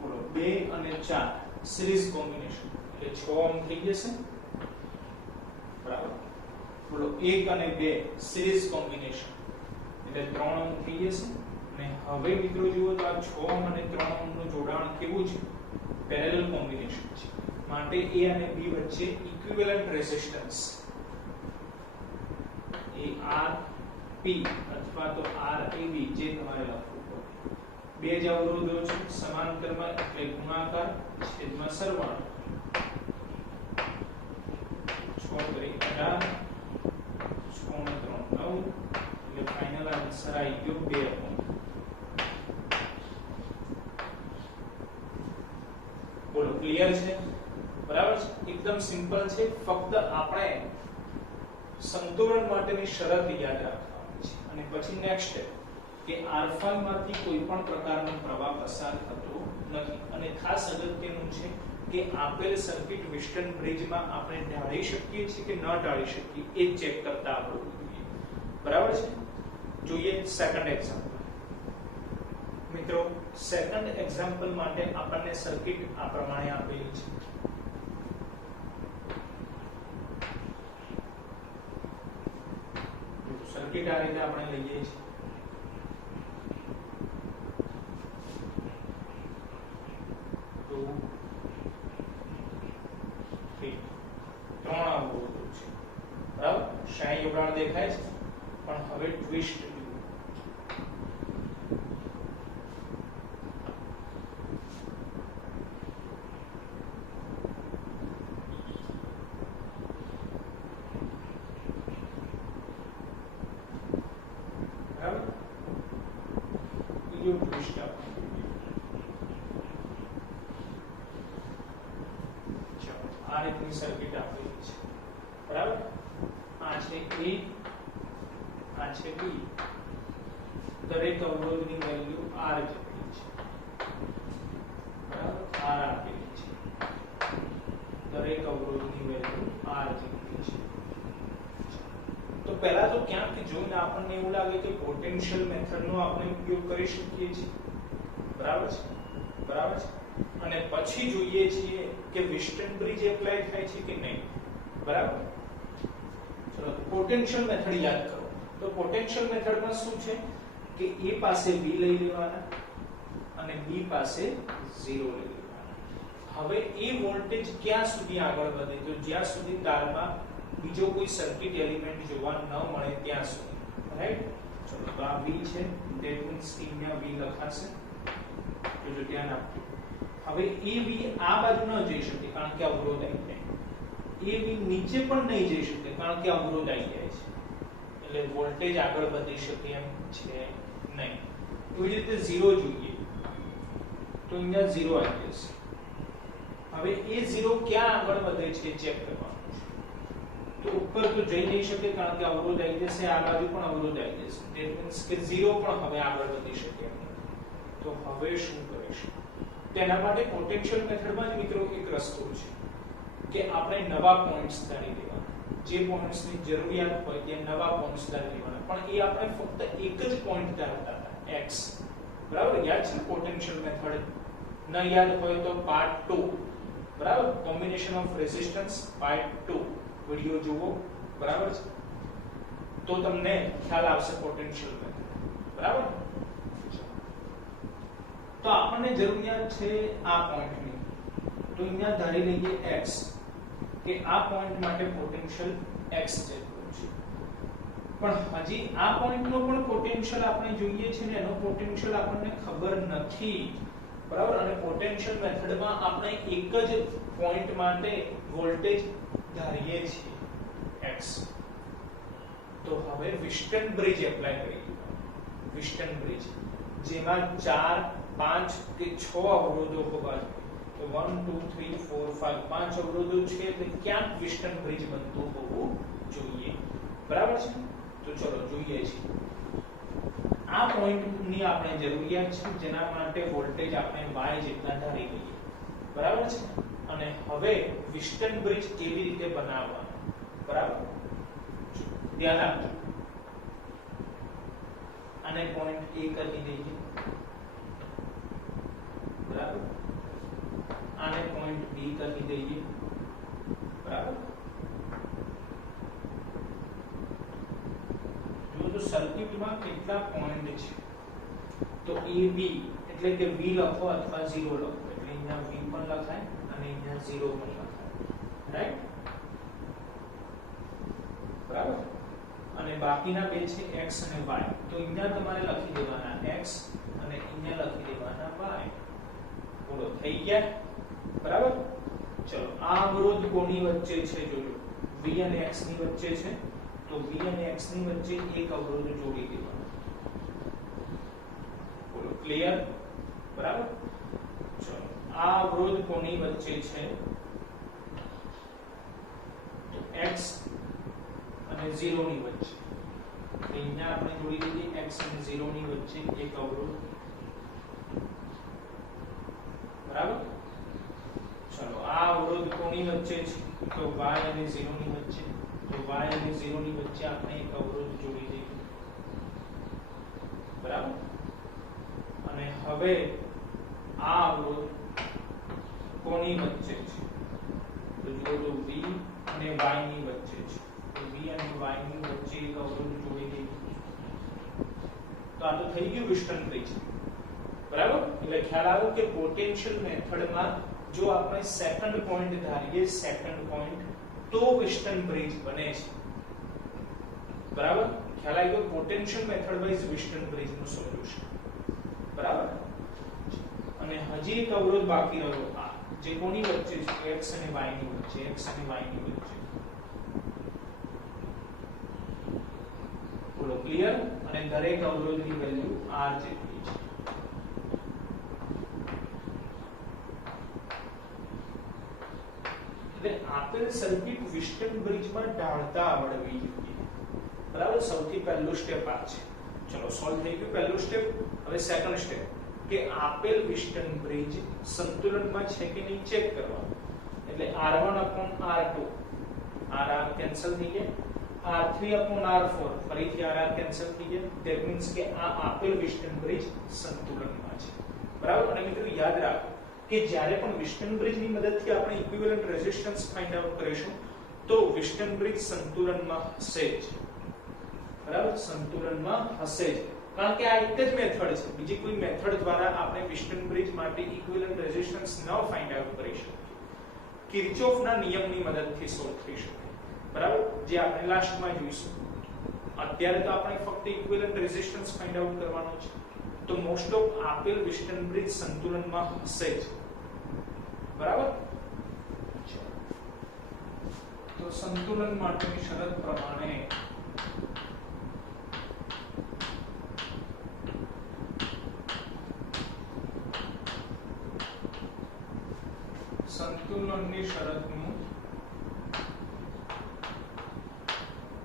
બોલો 2 અને 4 સિરીઝ કોમ્બિનેશન એટલે 6 ઓહ્મ થઈ જશે. બરાબર. બોલો 1 અને 2 સિરીઝ કોમ્બિનેશન એટલે 3 ઓહ્મ થઈ જશે. અને હવે મિત્રો જુઓ તો આ 6 ઓહ્મ અને 3 ઓહ્મ નું જોડાણ કેવું છે? પેરેલલ કોમ્બિનેશન છે. માટે A અને B વચ્ચે ઇક્વિવેલન્ટ રેઝિસ્ટન્સ એ RP અથવા તો RAB જે તમારે લખવું પડે. બે જ અવરોધો છે સમાંતરમાં એટલે ગુણાકાર છેદમાં સરવાળો. 6 3 18 6 3 9 એટલે ફાઇનલ આન્સર આવી ગયો 2 ઓહ્મ. બોલો ક્લિયર છે? બરાબર છે. એકદમ સિમ્પલ છે. ફક્ત આપણે સંતુલન માટેની શરત યાદ રાખવાની છે. અને પછી નેક્સ્ટ સ્ટેપ કે R5 માંથી કોઈ પણ પ્રકારનો પ્રવાહ પસાર થતો નથી. અને ખાસ અગત્યનું છે કે આપેલ સર્કિટ વિસ્ટન બ્રિજમાં આપણે ઢાળી શકીએ છીએ કે ન ઢાળી શકીએ એ ચેક કરતા આવડવું જોઈએ. બરાબર છે. જોઈએ સેકન્ડ એક્ઝામ્પલ. મિત્રો સેકન્ડ એક્ઝામ્પલ માટે આપણને સર્કિટ આ પ્રમાણે આપેલી છે. સર્કિટ આ રીતે આપણે લઈએ છીએ. ત્રણ અવરોધો છે. બરાબર. શાહી જોડાણ દેખાય છે. પણ હવે ટ્વિસ્ટ જુઓ. આ રીતની સર્કિટ આપેલી છે. બરાબર. આ છે A, આ છે B. દરેક અવરોધની વેલ્યુ R જેટલી છે. બરાબર. R આપેલી છે. દરેક અવરોધની વેલ્યુ R જેટલી છે. તો પહેલા તો ક્યાંક જોઈને આપણને એવું લાગે કે પોટેન્શિયલ મેથડનો આપણે ઉપયોગ કરી શકીએ છીએ. બરાબર છે. બરાબર છે. અને પછી જોઈએ છીએ કે વિસ્ટન બ્રિજ એપ્લાય થાય છે કે નહીં. બરાબર. ચલો પોટેન્શિયલ મેથડ યાદ કરો. તો પોટેન્શિયલ મેથડમાં શું છે કે A પાસે V લઈ લેવાના અને B પાસે 0 લઈ લેવાના. હવે એ વોલ્ટેજ ક્યાં સુધી આગળ વધે? તો જ્યાં સુધી તારમાં બીજો કોઈ સર્કિટ એલિમેન્ટ જોવા ન મળે ત્યાં સુધી. રાઈટ. ચલો તો આ V છે. ધેટ મીન્સ અહીંયા V લખાશે. તો જો ધ્યાન આપજો. હવે AB આ બાજુ ન જઈ શકે કારણ કે અવરોધ આવી જાય. AB નીચે પણ નહીં જઈ શકે કારણ કે અવરોધ આવી જાય છે. એટલે વોલ્ટેજ આગળ વધી શકે એમ છે નહીં. એવી રીતે 0 જોઈએ તો અહીંયા 0 આવી જશે. હવે એ 0 ક્યાં આગળ વધે છે ચેક કરવાનું છે. તો ઉપર તો જઈ નહીં શકે કારણ કે અવરોધ આવી જશે. આ બાજુ પણ અવરોધ આવી જશે. ધેટ મીન્સ કે 0 પણ હવે આગળ વધી શકે એમ નથી. તો હવે શું કરીશું? તેના માટે પોટેન્શિયલ મેથડમાં જ મિત્રો એક રસ્તો છે કે આપણે નવા પોઈન્ટ્સ ધારી દેવાના. જે પોઈન્ટ્સની જરૂરિયાત હોય તે નવા પોઈન્ટ્સ ધારી લેવાના, પણ એ આપણે ફક્ત એક જ પોઈન્ટ ધારતા હતા x, બરાબર. યાદ છે પોટેન્શિયલ મેથડ? ન યાદ હોય તો પાર્ટ 2, બરાબર, combination of resistance part 2 video જુઓ, બરાબર છે, તો તમને ખ્યાલ આવશે પોટેન્શિયલ મેથડ, બરાબર. તો આપણને જરૂરિયાત છે આ પોઈન્ટની, તો અહીંયા ધારી લઈએ x કે આ પોઈન્ટ માટે પોટેન્શિયલ x જેટલું છે, પણ હજી આ પોઈન્ટનો પણ પોટેન્શિયલ આપણે જોઈએ છે ને એનો પોટેન્શિયલ આપણને ખબર નથી, બરાબર. અને પોટેન્શિયલ મેથડમાં આપણે એક જ પોઈન્ટ માટે વોલ્ટેજ ધારીએ છીએ x. તો હવે વિસ્ટન બ્રિજ એપ્લાય કરીએ. વિસ્ટન બ્રિજ જેમાં 4, 5 કે 6 અવરોધો હોવા જોઈએ. તો 1 2 3 4 5 5 અવરોધો છે એટલે ક્યાંક વિસ્ટન બ્રિજ બનતું હોવું જોઈએ, બરાબર છે. તો ચલો જોઈએ છીએ. આ પોઈન્ટની આપણે જરૂરિયાત છે જેના માટે વોલ્ટેજ આપણે y જેટલા ધારી લઈએ, બરાબર છે. અને હવે વિસ્ટન બ્રિજ કેવી રીતે બનાવવાનો, બરાબર, ધ્યાન આપજો. આને પોઈન્ટ a કરી દઈએ, બરાબર. આને પોઈન્ટ b કરી દઈએ, બરાબર. જો તો સર્કિટમાં કેટલા પોઈન્ટ છે, તો a b એટલે કે v લખો અથવા 0 લખો, એટલે અહીંયા v પણ લખાય અને અહીંયા 0 પણ લખાય, રાઈટ, બરાબર. અને બાકીના બે છે x અને y, તો અહીંયા તમારે લખી દેવાના x અને અહીંયા લખી દેવાના y. બોલો થઈ ગયા, બરાબર. ચલો આ અવરોધ કોની વચ્ચે છે જોજો, v અને x ની વચ્ચે છે, તો v અને x ની વચ્ચે એક અવરોધ જોડી દેવાનો. બોલો ક્લિયર, બરાબર. ચલો આ અવરોધ કોની વચ્ચે છે, તો x અને 0 ની વચ્ચે. અહીંયા આપણે જોડી દીધી x અને 0 ની વચ્ચે એક અવરોધ, બરાબર. ચલો આ અવરોધ કોની વચ્ચે છે, તો y અને 0 ની વચ્ચે. તો y અને 0 ની વચ્ચે આપણે એક અવરોધ જોડી દઈએ, બરાબર. અને હવે આ અવરોધ કોની વચ્ચે છે, તો જુઓ તો v અને y ની વચ્ચે છે. તો v અને y ની વચ્ચે એક અવરોધ જોડી દઈએ, તો આ તો થઈ ગયું વિસ્ટન બ્રિજ, બરાબર. એટલે ખ્યાલ આવ્યો કે પોટેન્શિયલ મેથડમાં જો આપણે સેકન્ડ પોઈન્ટ ધારીએ, સેકન્ડ પોઈન્ટ, તો વિસ્ટન બ્રિજ બને છે, બરાબર. ખ્યાલ આવી ગયો પોટેન્શિયલ મેથડ વાઇઝ વિસ્ટન બ્રિજ નું સોલ્યુશન, બરાબર. અને હજી એક અવરોધ બાકી રહ્યો આ, જે કોની વચ્ચે છે, x અને y ની વચ્ચે, x અને y ની વચ્ચે. બોલો ક્લિયર. અને દરેક અવરોધની વેલ્યુ r જેટલી છે. એટલે આપેલ સર્કિટ વિસ્ટન બ્રિજમાં ઢાળતા આવડવી જોઈએ, બરાબર. સૌથી પહેલું સ્ટેપ આ છે. ચલો સોલ્વ થઈ ગયું પહેલું સ્ટેપ. હવે સેકન્ડ સ્ટેપ કે આપેલ વિસ્ટન બ્રિજ સંતુલનમાં છે કે નહીં ચેક કરવાનું. એટલે r1/r2 r કેન્સલ થઈ ગયા, r3/r4 ફરીથી r કેન્સલ થઈ ગયા. ધેટ મીન્સ કે આ આપેલ વિસ્ટન બ્રિજ સંતુલનમાં છે, બરાબર. અને મિત્રો યાદ રાખો કે જ્યારે પણ વિસ્ટન બ્રિજની મદદથી આપણે ઇક્વિવેલન્ટ રેઝિસ્ટન્સ ફાઇન્ડ આઉટ કરીશું તો વિસ્ટન બ્રિજ સંતુલનમાં હશે જ, બરાબર. સંતુલનમાં હશે જ, કારણ કે આ એક જ મેથડ છે. બીજી કોઈ મેથડ દ્વારા આપણે વિસ્ટન બ્રિજ માટે ઇક્વિવેલન્ટ રેઝિસ્ટન્સ ન ફાઇન્ડ આઉટ કરી શકીએ. કિર્ચોફના નિયમની મદદથી સોલ્વ થઈ શકે, બરાબર, જે આપણે લાસ્ટમાં જોઈશું. અત્યારે તો આપણે ફક્ત ઇક્વિવેલન્ટ રેઝિસ્ટન્સ ફાઇન્ડ આઉટ કરવાનો છે. તો મોસ્ટ ઓફ આપેલ વિસ્ટન બ્રિજ સંતુલનમાં હશે જ, બરાબર. તો સંતુલન માટેની શરત પ્રમાણે સંતુલનની શરતનું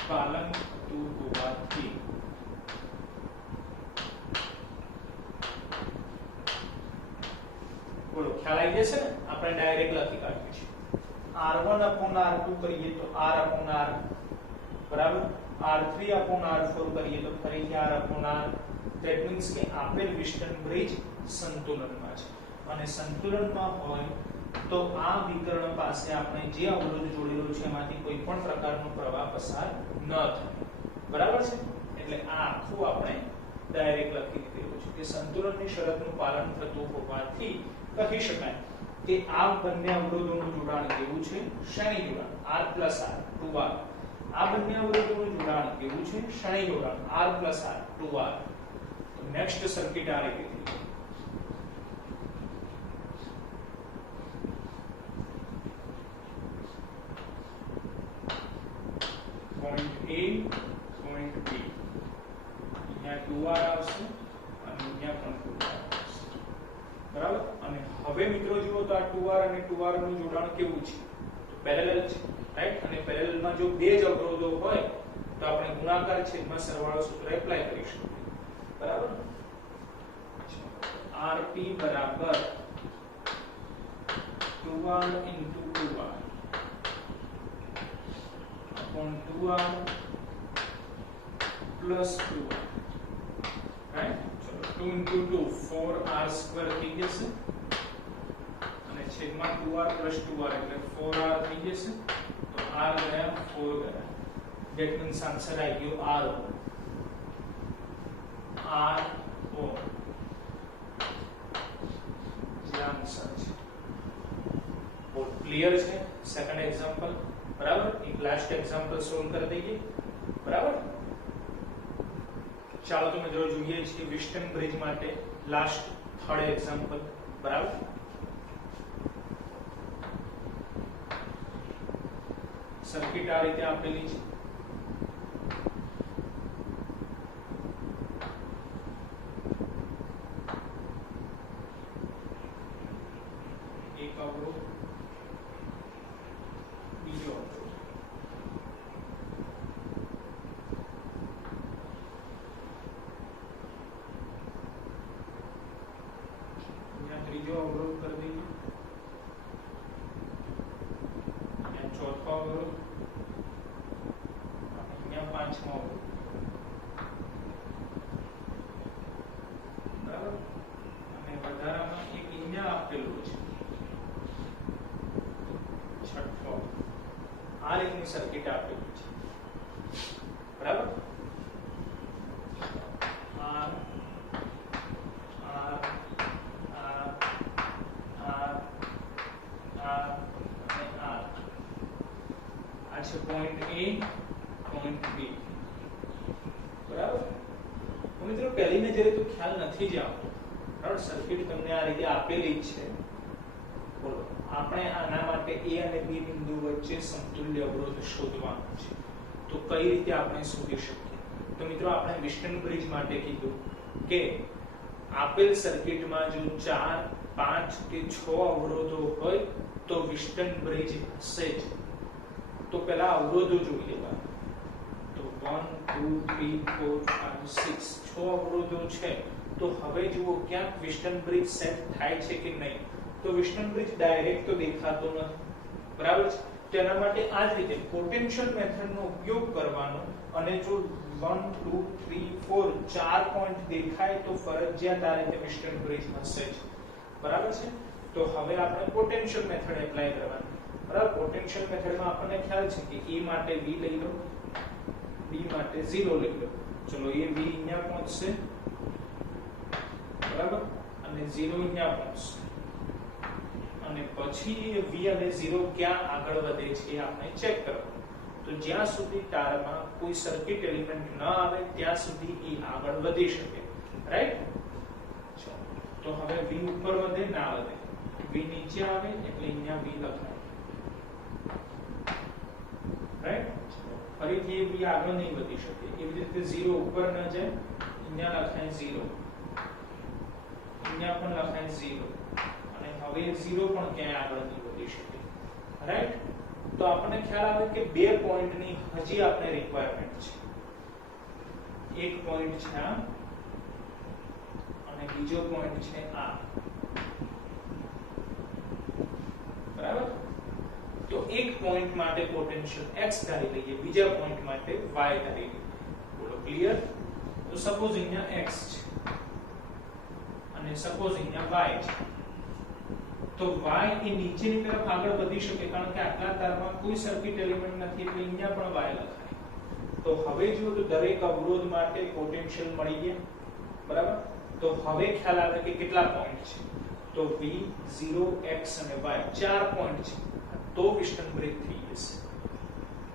પાલન થતું હોવાથી બોલો ખ્યાલ આવી જશે ને. આપણે ડાયરેક્ટ લખી કાઢીએ છીએ. r1 upon r2 કરીએ તો r upon r બરાબર, r3 upon r4 કરીએ તો ફરીથી r upon r. That means કે આપેલ વિસ્ટન બ્રિજ સંતુલનમાં છે અને સંતુલનમાં હોય તો આ વિકર્ણ પાસે આપણે જે અવરોધ જોડેલો છે એમાંથી કોઈ પણ પ્રકારનો પ્રવાહ પસાર ન થાય. બરાબર છે? એટલે આ આખું આપણે ડાયરેક્ટ લખી દીધેલું છે કે સંતુલનની શરતનું પાલન થતું હોવાથી કહી શકાય કે આ બંને અવરોધોનું જોડાણ કેવું છે? શ્રેણી જોડાણ r + r 2r. આ બંને અવરોધોનું જોડાણ કેવું છે? શ્રેણી જોડાણ r + r 2r. તો નેક્સ્ટ સર્કિટ આ રીતે થઈ. પોઈન્ટ A પોઈન્ટ B, અહીંયા 2r આવશે અને અહીંયા પણ 2r આવશે. બરાબર? અને હવે મિત્રો જુઓ તો આ 2r અને 2r નું જોડાણ કેવું છે? તો પેરેલલ છે, રાઈટ? અને પેરેલલ માં જો બે જ અવરોધો હોય તો આપણે ગુણાકાર છેદમાં સરવાળો સૂત્ર એપ્લાય કરી શકીએ. બરાબર? Rp બરાબર 2r into 2r upon 2r plus 2r, right? ચલો 2 into 2 4r square થઈ જશે અને છેદમાં 2r plus 2r એટલે 4r થઈ જશે. તો r ગયા 4 ગયા. that means આન્સર આવી ગયો r o. જે આન્સર છે. બોલ ક્લિયર છે? Second example. બરાબર? એક લાસ્ટ એક્ઝામ્પલ સોલ્વ કરી દઈએ. બરાબર? ચાલો તો મિત્રો જોઈએ છીએ વિસ્ટન બ્રિજ માટે લાસ્ટ થર્ડ એક્ઝામ્પલ. બરાબર? સર્કિટ આ રીતે આપેલી છે. એક અવરોધ, બીજો અવરોધ, ત્રીજો અવરોધ કરી દઈએ, અહીંયા ચોથો અવરોધ, અહીંયા પાંચમો અવરોધ. બરાબર? અને વધારામાં એક અહીંયા આપેલું છે છઠ્ઠો. આ રીતની સર્કિટ આપેલી છે. બરાબર? R છે પોઈન્ટ A પોઈન્ટ B. બરાબર? તો મિત્રો પહેલી નજરે તો ખ્યાલ નથી જ આવતો. બરાબર? સર્કિટ તમને આ રીતે આપેલી જ છે. બોલો આપણે આના માટે A અને B બિંદુ વચ્ચે સમતુલ્ય અવરોધ શોધવાનો છે. તો કઈ રીતે આપણે શોધી શકીએ? તો મિત્રો આપણે વિસ્ટન બ્રિજ માટે કીધું કે આપેલ સર્કિટમાં જો 4, 5 કે 6 અવરોધો હોય તો વિસ્ટન બ્રિજ હશે જ. તો પહેલા અવરોધો જોઈ લેવા. તો 1 2 3 4 5 6 6 અવરોધો છે. તો હવે જુઓ ક્યાંક વિસ્ટન બ્રિજ સેટ થાય છે કે નહીં? તો વિસ્ટન બ્રિજ ડાયરેક્ટ તો દેખાતો નથી. બરાબર છે? તેના માટે આ જ રીતે પોટેન્શિયલ મેથડનો ઉપયોગ કરવાનો અને જો 1 2 3 4 ચાર પોઈન્ટ દેખાય તો ફરજિયાત આ રીતે વિસ્ટન બ્રિજ હશે જ. બરાબર છે? તો હવે આપણે પોટેન્શિયલ મેથડ એપ્લાય કરવાની. બરાબર? પોટેન્શિયલ મેથડમાં આપણને ખ્યાલ છે કે A માટે V લઈ લો, B માટે 0 લઈ લો. ચલો એ V અહીંયા પહોંચશે. બરાબર? અને 0 અહીંયા પહોંચશે. અને પછી V અને 0 ક્યાં આગળ વધે છે એ આપણે ચેક કરવાનું. તો જ્યાં સુધી તારમાં કોઈ સર્કિટ એલિમેન્ટ ન આવે ત્યાં સુધી એ આગળ વધી શકે. રાઈટ? તો હવે V ઉપર વધે ના વધે? V નીચે આવે એટલે અહીંયા V લખાય. રાઈટ? ફરીથી એ V આગળ નહીં વધી શકે. એવી રીતે 0 ઉપર ન જાય, અહીંયા લખાય 0, અહીંયા પણ લખાય 0, અને હવે 0 પણ ક્યાંય આગળ નહીં વધી શકે. રાઈટ? તો આપણને ખ્યાલ આવે કે બે પોઈન્ટની હજી આપણે રિક્વાયરમેન્ટ છે. એક પોઈન્ટ છે આ અને બીજો પોઈન્ટ છે આ. બરાબર? તો પોઈન્ટ માટે પોટેન્શિયલ x ધારી લઈએ, બીજા પોઈન્ટ માટે y ધારી લઈએ. બોલો ક્લિયર? તો સપોઝ અહીંયા x છે અને સપોઝ અહીંયા y છે. તો y એ નીચેની તરફ આગળ વધી શકે કારણ કે આટલા તારમાં કોઈ સર્કિટ એલિમેન્ટ નથી એટલે અહીંયા પણ y લખાય. તો હવે જો તો દરેક અવરોધ માટે પોટેન્શિયલ મળી ગયા, બરાબર? તો હવે ખ્યાલ આવે કે કેટલા પોઈન્ટ છે. તો v 0 x અને y ચાર પોઈન્ટ છે. તો વિસ્ટન બ્રિજ થઈ જશે.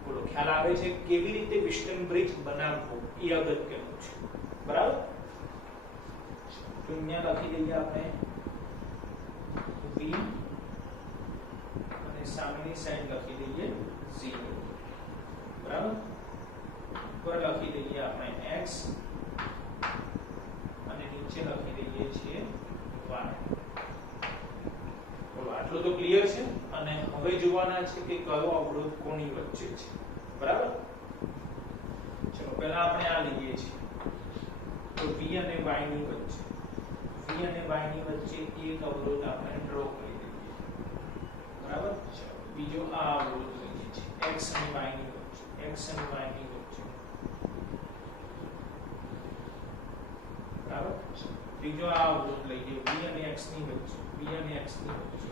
બોલો ખ્યાલ આવે છે કેવી રીતે વિસ્ટન બ્રિજ બનાવવો એ અગત્યનું છે, બરાબર? તો અહીંયા લખી દઈએ આપણે v અને સામેની સાઈડ લખી દઈએ 0, બરાબર? ઉપર લખી દઈએ આપણે x અને નીચે લખી દઈએ છીએ y. બોલો આટલું તો ક્લિયર છે. અને હવે જોવાના છે કે કયો અવરોધ કોની વચ્ચે છે, બરાબર? ચલો પહેલા આપણે આ લઈએ છીએ. તો v અને y ની વચ્ચે, v અને y ની વચ્ચે એક અવરોધ આપણે ડ્રો કરી દઈએ, બરાબર? ચલો બીજો આ અવરોધ લઈએ છીએ x અને y ની વચ્ચે, x અને y ની વચ્ચે, બરાબર? ત્રીજો આ અવરોધ લઈએ v અને x ની વચ્ચે, v અને x ની વચ્ચે,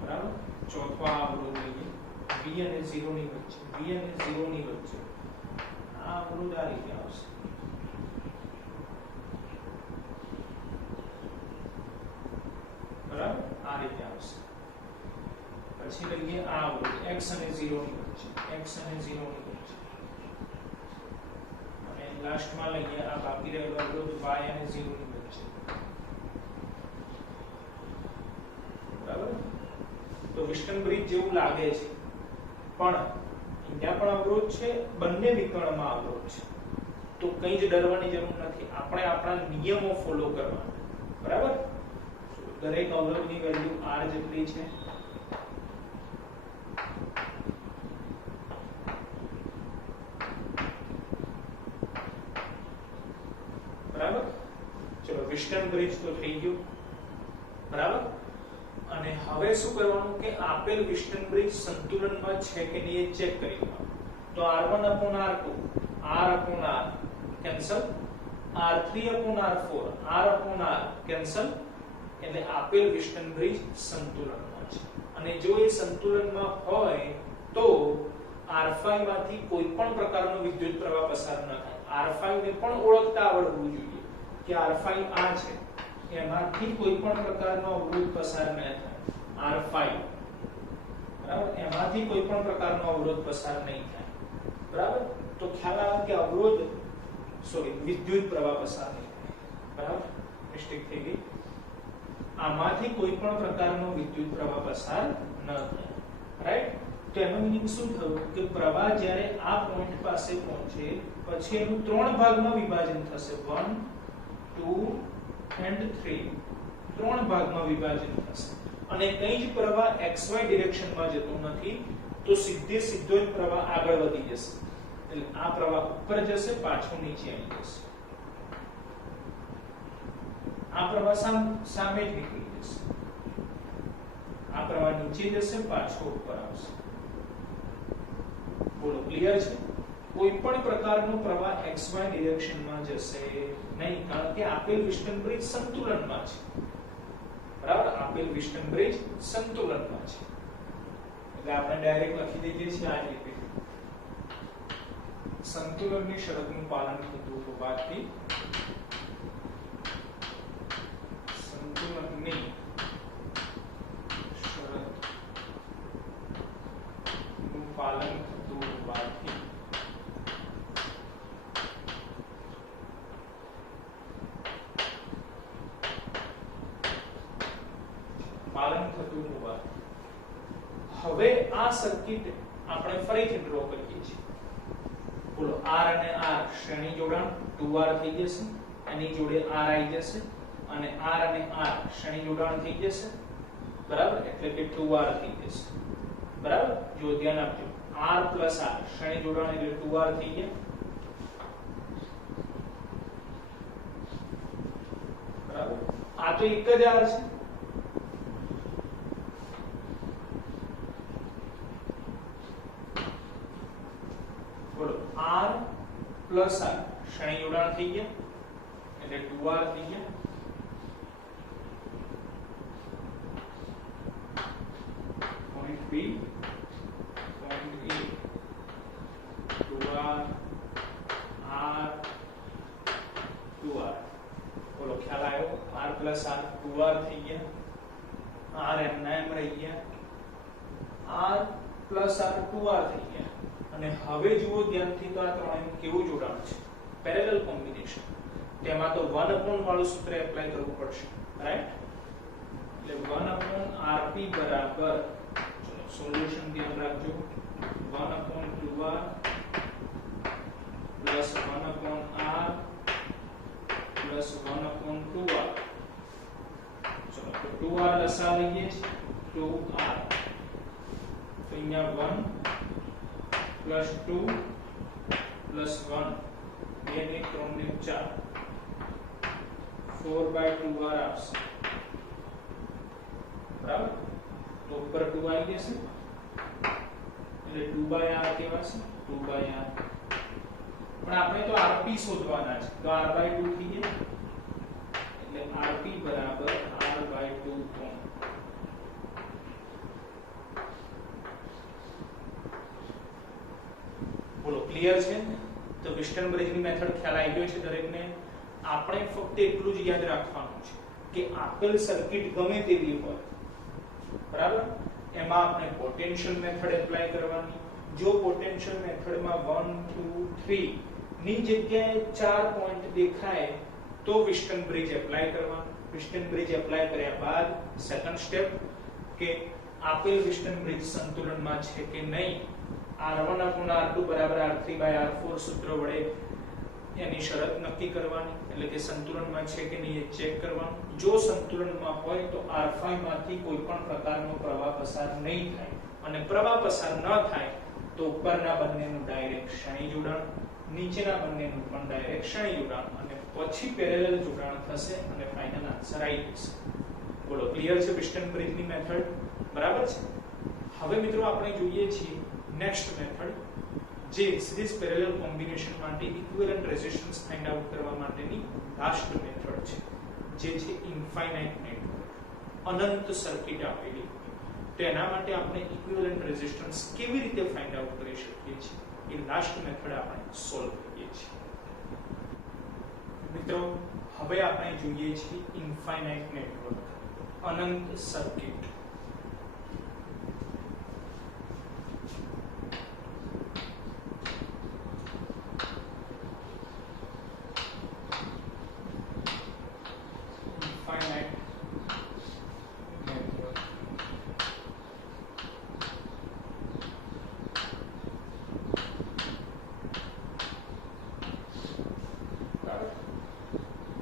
બરાબર? ચોથો આ અવરોધ લઈએ v અને 0 ની વચ્ચે, v અને 0 ની વચ્ચે. આ અવરોધ આ રીતે આવશે, બરાબર? આ રીતે આવશે. પછી લઈએ આ અવરોધ x અને 0 ની વચ્ચે, x અને 0 ની વચ્ચે. અને લાસ્ટમાં લઈએ આ બાકી રહેલો અવરોધ y અને 0 ની વચ્ચે, બરાબર? તો વિસ્ટન બ્રિજ જેવું લાગે છે પણ અહીંયા પણ અવરોધ છે, બંને વિકર્ણમાં અવરોધ છે. તો કંઈ જ ડરવાની જરૂર નથી. આપણે આપણા નિયમો ફોલો કરવાના, બરાબર? દરેક અવરોધની વેલ્યુ r જેટલી છે. બરાબર? ચલો વિસ્ટન બ્રિજ તો થઈ ગયું, બરાબર? અને હવે શું કરવાનું કે આપેલ વિસ્ટન બ્રિજ સંતુલનમાં છે કે નહીં એ ચેક કરી લેવાનું. તો r1/r2, r/r cancel, r3/r4, r/r cancel. એટલે આપેલ વિસ્ટન બ્રિજ સંતુલનમાં છે. અને જો એ સંતુલનમાં હોય તો r5 માંથી કોઈ પણ પ્રકારનો વિદ્યુત પ્રવાહ પસાર ન થાય. r5 ને પણ ઓળખતા આવડવું જોઈએ કે r5 આ છે, એમાંથી કોઈ પણ પ્રકારનો અવરોધ પસાર ન થાય. r5, બરાબર? એમાંથી કોઈ પણ પ્રકારનો અવરોધ પસાર નહીં થાય, બરાબર? તો ખ્યાલ આવે કે અવરોધ વિદ્યુત પ્રવાહ પસાર નહીં થાય, બરાબર? મિસ્ટેક થઈ ગઈ. આમાંથી કોઈ પણ પ્રકારનો વિદ્યુત પ્રવાહ પસાર ન થાય, રાઈટ? તો એનો મીનિંગ શું થયું કે પ્રવાહ જ્યારે આ પોઈન્ટ પાસે પહોંચે પછી એનું ત્રણ ભાગમાં વિભાજન થશે, 1 2 and 3. ત્રણ ભાગમાં વિભાજન થશે અને કંઈ જ પ્રવાહ xy ડિરેક્શનમાં જતો નથી. તો સીધો જ પ્રવાહ આગળ વધી જશે. એટલે આ પ્રવાહ ઉપર જશે, પાછો નીચે આવી જશે. આ પ્રવાહ સામે જ નીકળી જશે. આ પ્રવાહ નીચે જશે, પાછો ઉપર આવશે. બોલો ક્લિયર છે? કોઈ પણ પ્રકારનો પ્રવાહ xy ડિરેક્શનમાં જશે નહીં કારણ કે આપેલ વિસ્ટન બ્રિજ સંતુલનમાં છે, બરાબર? આપેલ વિસ્ટન બ્રિજ સંતુલનમાં છે. એટલે આપણે ડાયરેક્ટ લખી દઈએ છીએ આ રીતે. સંતુલનની શરતનું પાલન થતું હોવાથી સંતુલનની શરતનું પાલન થતું હોવાથી હવે આ સર્કિટ આપણે ફરીથી ડ્રો કરીએ છીએ. બોલો r અને r શ્રેણી જોડાણ 2r થઈ જશે, એની જોડે r આવી જશે અને r અને r શ્રેણી જોડાણ થઈ જશે, બરાબર? એટલે કે 2r થઈ જશે, બરાબર? જો ધ્યાન આપજો, r + r શ્રેણી જોડાણ એટલે 2r થઈ ગયા, બરાબર? આ તો એક જ r છે શ્રેણી જોડાણ થઈ ગયા એટલે 2r થઈ ગયા. Point B point A 2r r 2r. બોલો ખ્યાલ આવ્યો? r plus r 2r થઈ ગયા, r એમ ના એમ રહી ગયા, r plus r 2r થઈ ગયા. અને હવે જુઓ ધ્યાનથી તો આ ત્રણેયનું કેવું જોડાણ છે, પેરેલલ કોમ્બિનેશન. તેમાં તો 1 વાળું સૂત્ર એપ્લાય કરવું પડશે, રાઈટ? એટલે 1/rp બરાબર, ચલો સોલ્યુશન ધ્યાન રાખજો, 1/2r plus 1/r plus 1/2r. ચલો તો 2r લસા લઈએ છીએ, 2r તો અહીંયા 1 plus 2 plus 1 2 ને 3 ને 4 4/2r આવશે, બરાબર? તો ઉપર 2 આવી જશે એટલે 2/r કહેવાશે, 2/r. પણ આપણે તો rp શોધવાના છે તો r/2 થઈ જાય એટલે rp બરાબર r/2 કોણ. બોલો ક્લિયર છે? તો વિસ્ટનબ્રિજની મેથડ ખ્યાલ આવી ગયો છે દરેકને. આપણે ફક્ત એટલું જ યાદ રાખવાનું છે કે આપેલ સર્કિટ ગમે તેવી હોય, બરાબર, એમાં આપણે પોટેન્શિયલ મેથડ એપ્લાય કરવાની. જો પોટેન્શિયલ મેથડમાં 1 2 3 ની જગ્યાએ 4 પોઈન્ટ દેખાય તો વિસ્ટનબ્રિજ એપ્લાય કરવાનું. વિસ્ટનબ્રિજ એપ્લાય કર્યા બાદ સેકન્ડ સ્ટેપ કે આપેલ વિસ્ટનબ્રિજ સંતુલનમાં છે કે નહીં, r1/r2 બરાબર r3/r4 સૂત્ર વડે એની શરત નક્કી કરવાની, એટલે કે સંતુલનમાં છે કે નહીં એ ચેક કરવાનું. જો સંતુલનમાં હોય તો r5 માંથી કોઈ પણ પ્રકારનો પ્રવાહ પસાર નહીં થાય, અને પ્રવાહ પસાર ન થાય તો ઉપરના બંનેનું ડાયરેક્ટ શ્રેણી જોડાણ, નીચેના બંનેનું પણ ડાયરેક્ટ શ્રેણી જોડાણ, અને પછી પેરેલલ જોડાણ થશે અને ફાઇનલ આન્સર આવી જશે. બોલો ક્લિયર છે વિસ્ટનબ્રિજની મેથડ? બરાબર છે. હવે મિત્રો આપણે જોઈએ છીએ નેક્સ્ટ મેથડ, જે સિરીઝ પેરેલલ કોમ્બિનેશન માટે ઇક્વિવેલન્ટ રેઝિસ્ટન્સ ફાઇન્ડ આઉટ કરવા માટેની લાસ્ટ મેથડ છે, જે છે ઇન્ફાઇનાઇટ નેટવર્ક. અનંત સર્કિટ આપેલી તો એના માટે આપણે ઇક્વિવેલન્ટ રેઝિસ્ટન્સ કેવી રીતે ફાઇન્ડ આઉટ કરી શકીએ છીએ, એ લાસ્ટ મેથડ આપણે સોલ્વ કરીએ છીએ. મિત્રો હવે આપણે જોઈએ છીએ ઇન્ફાઇનાઇટ નેટવર્ક, અનંત સર્કિટ.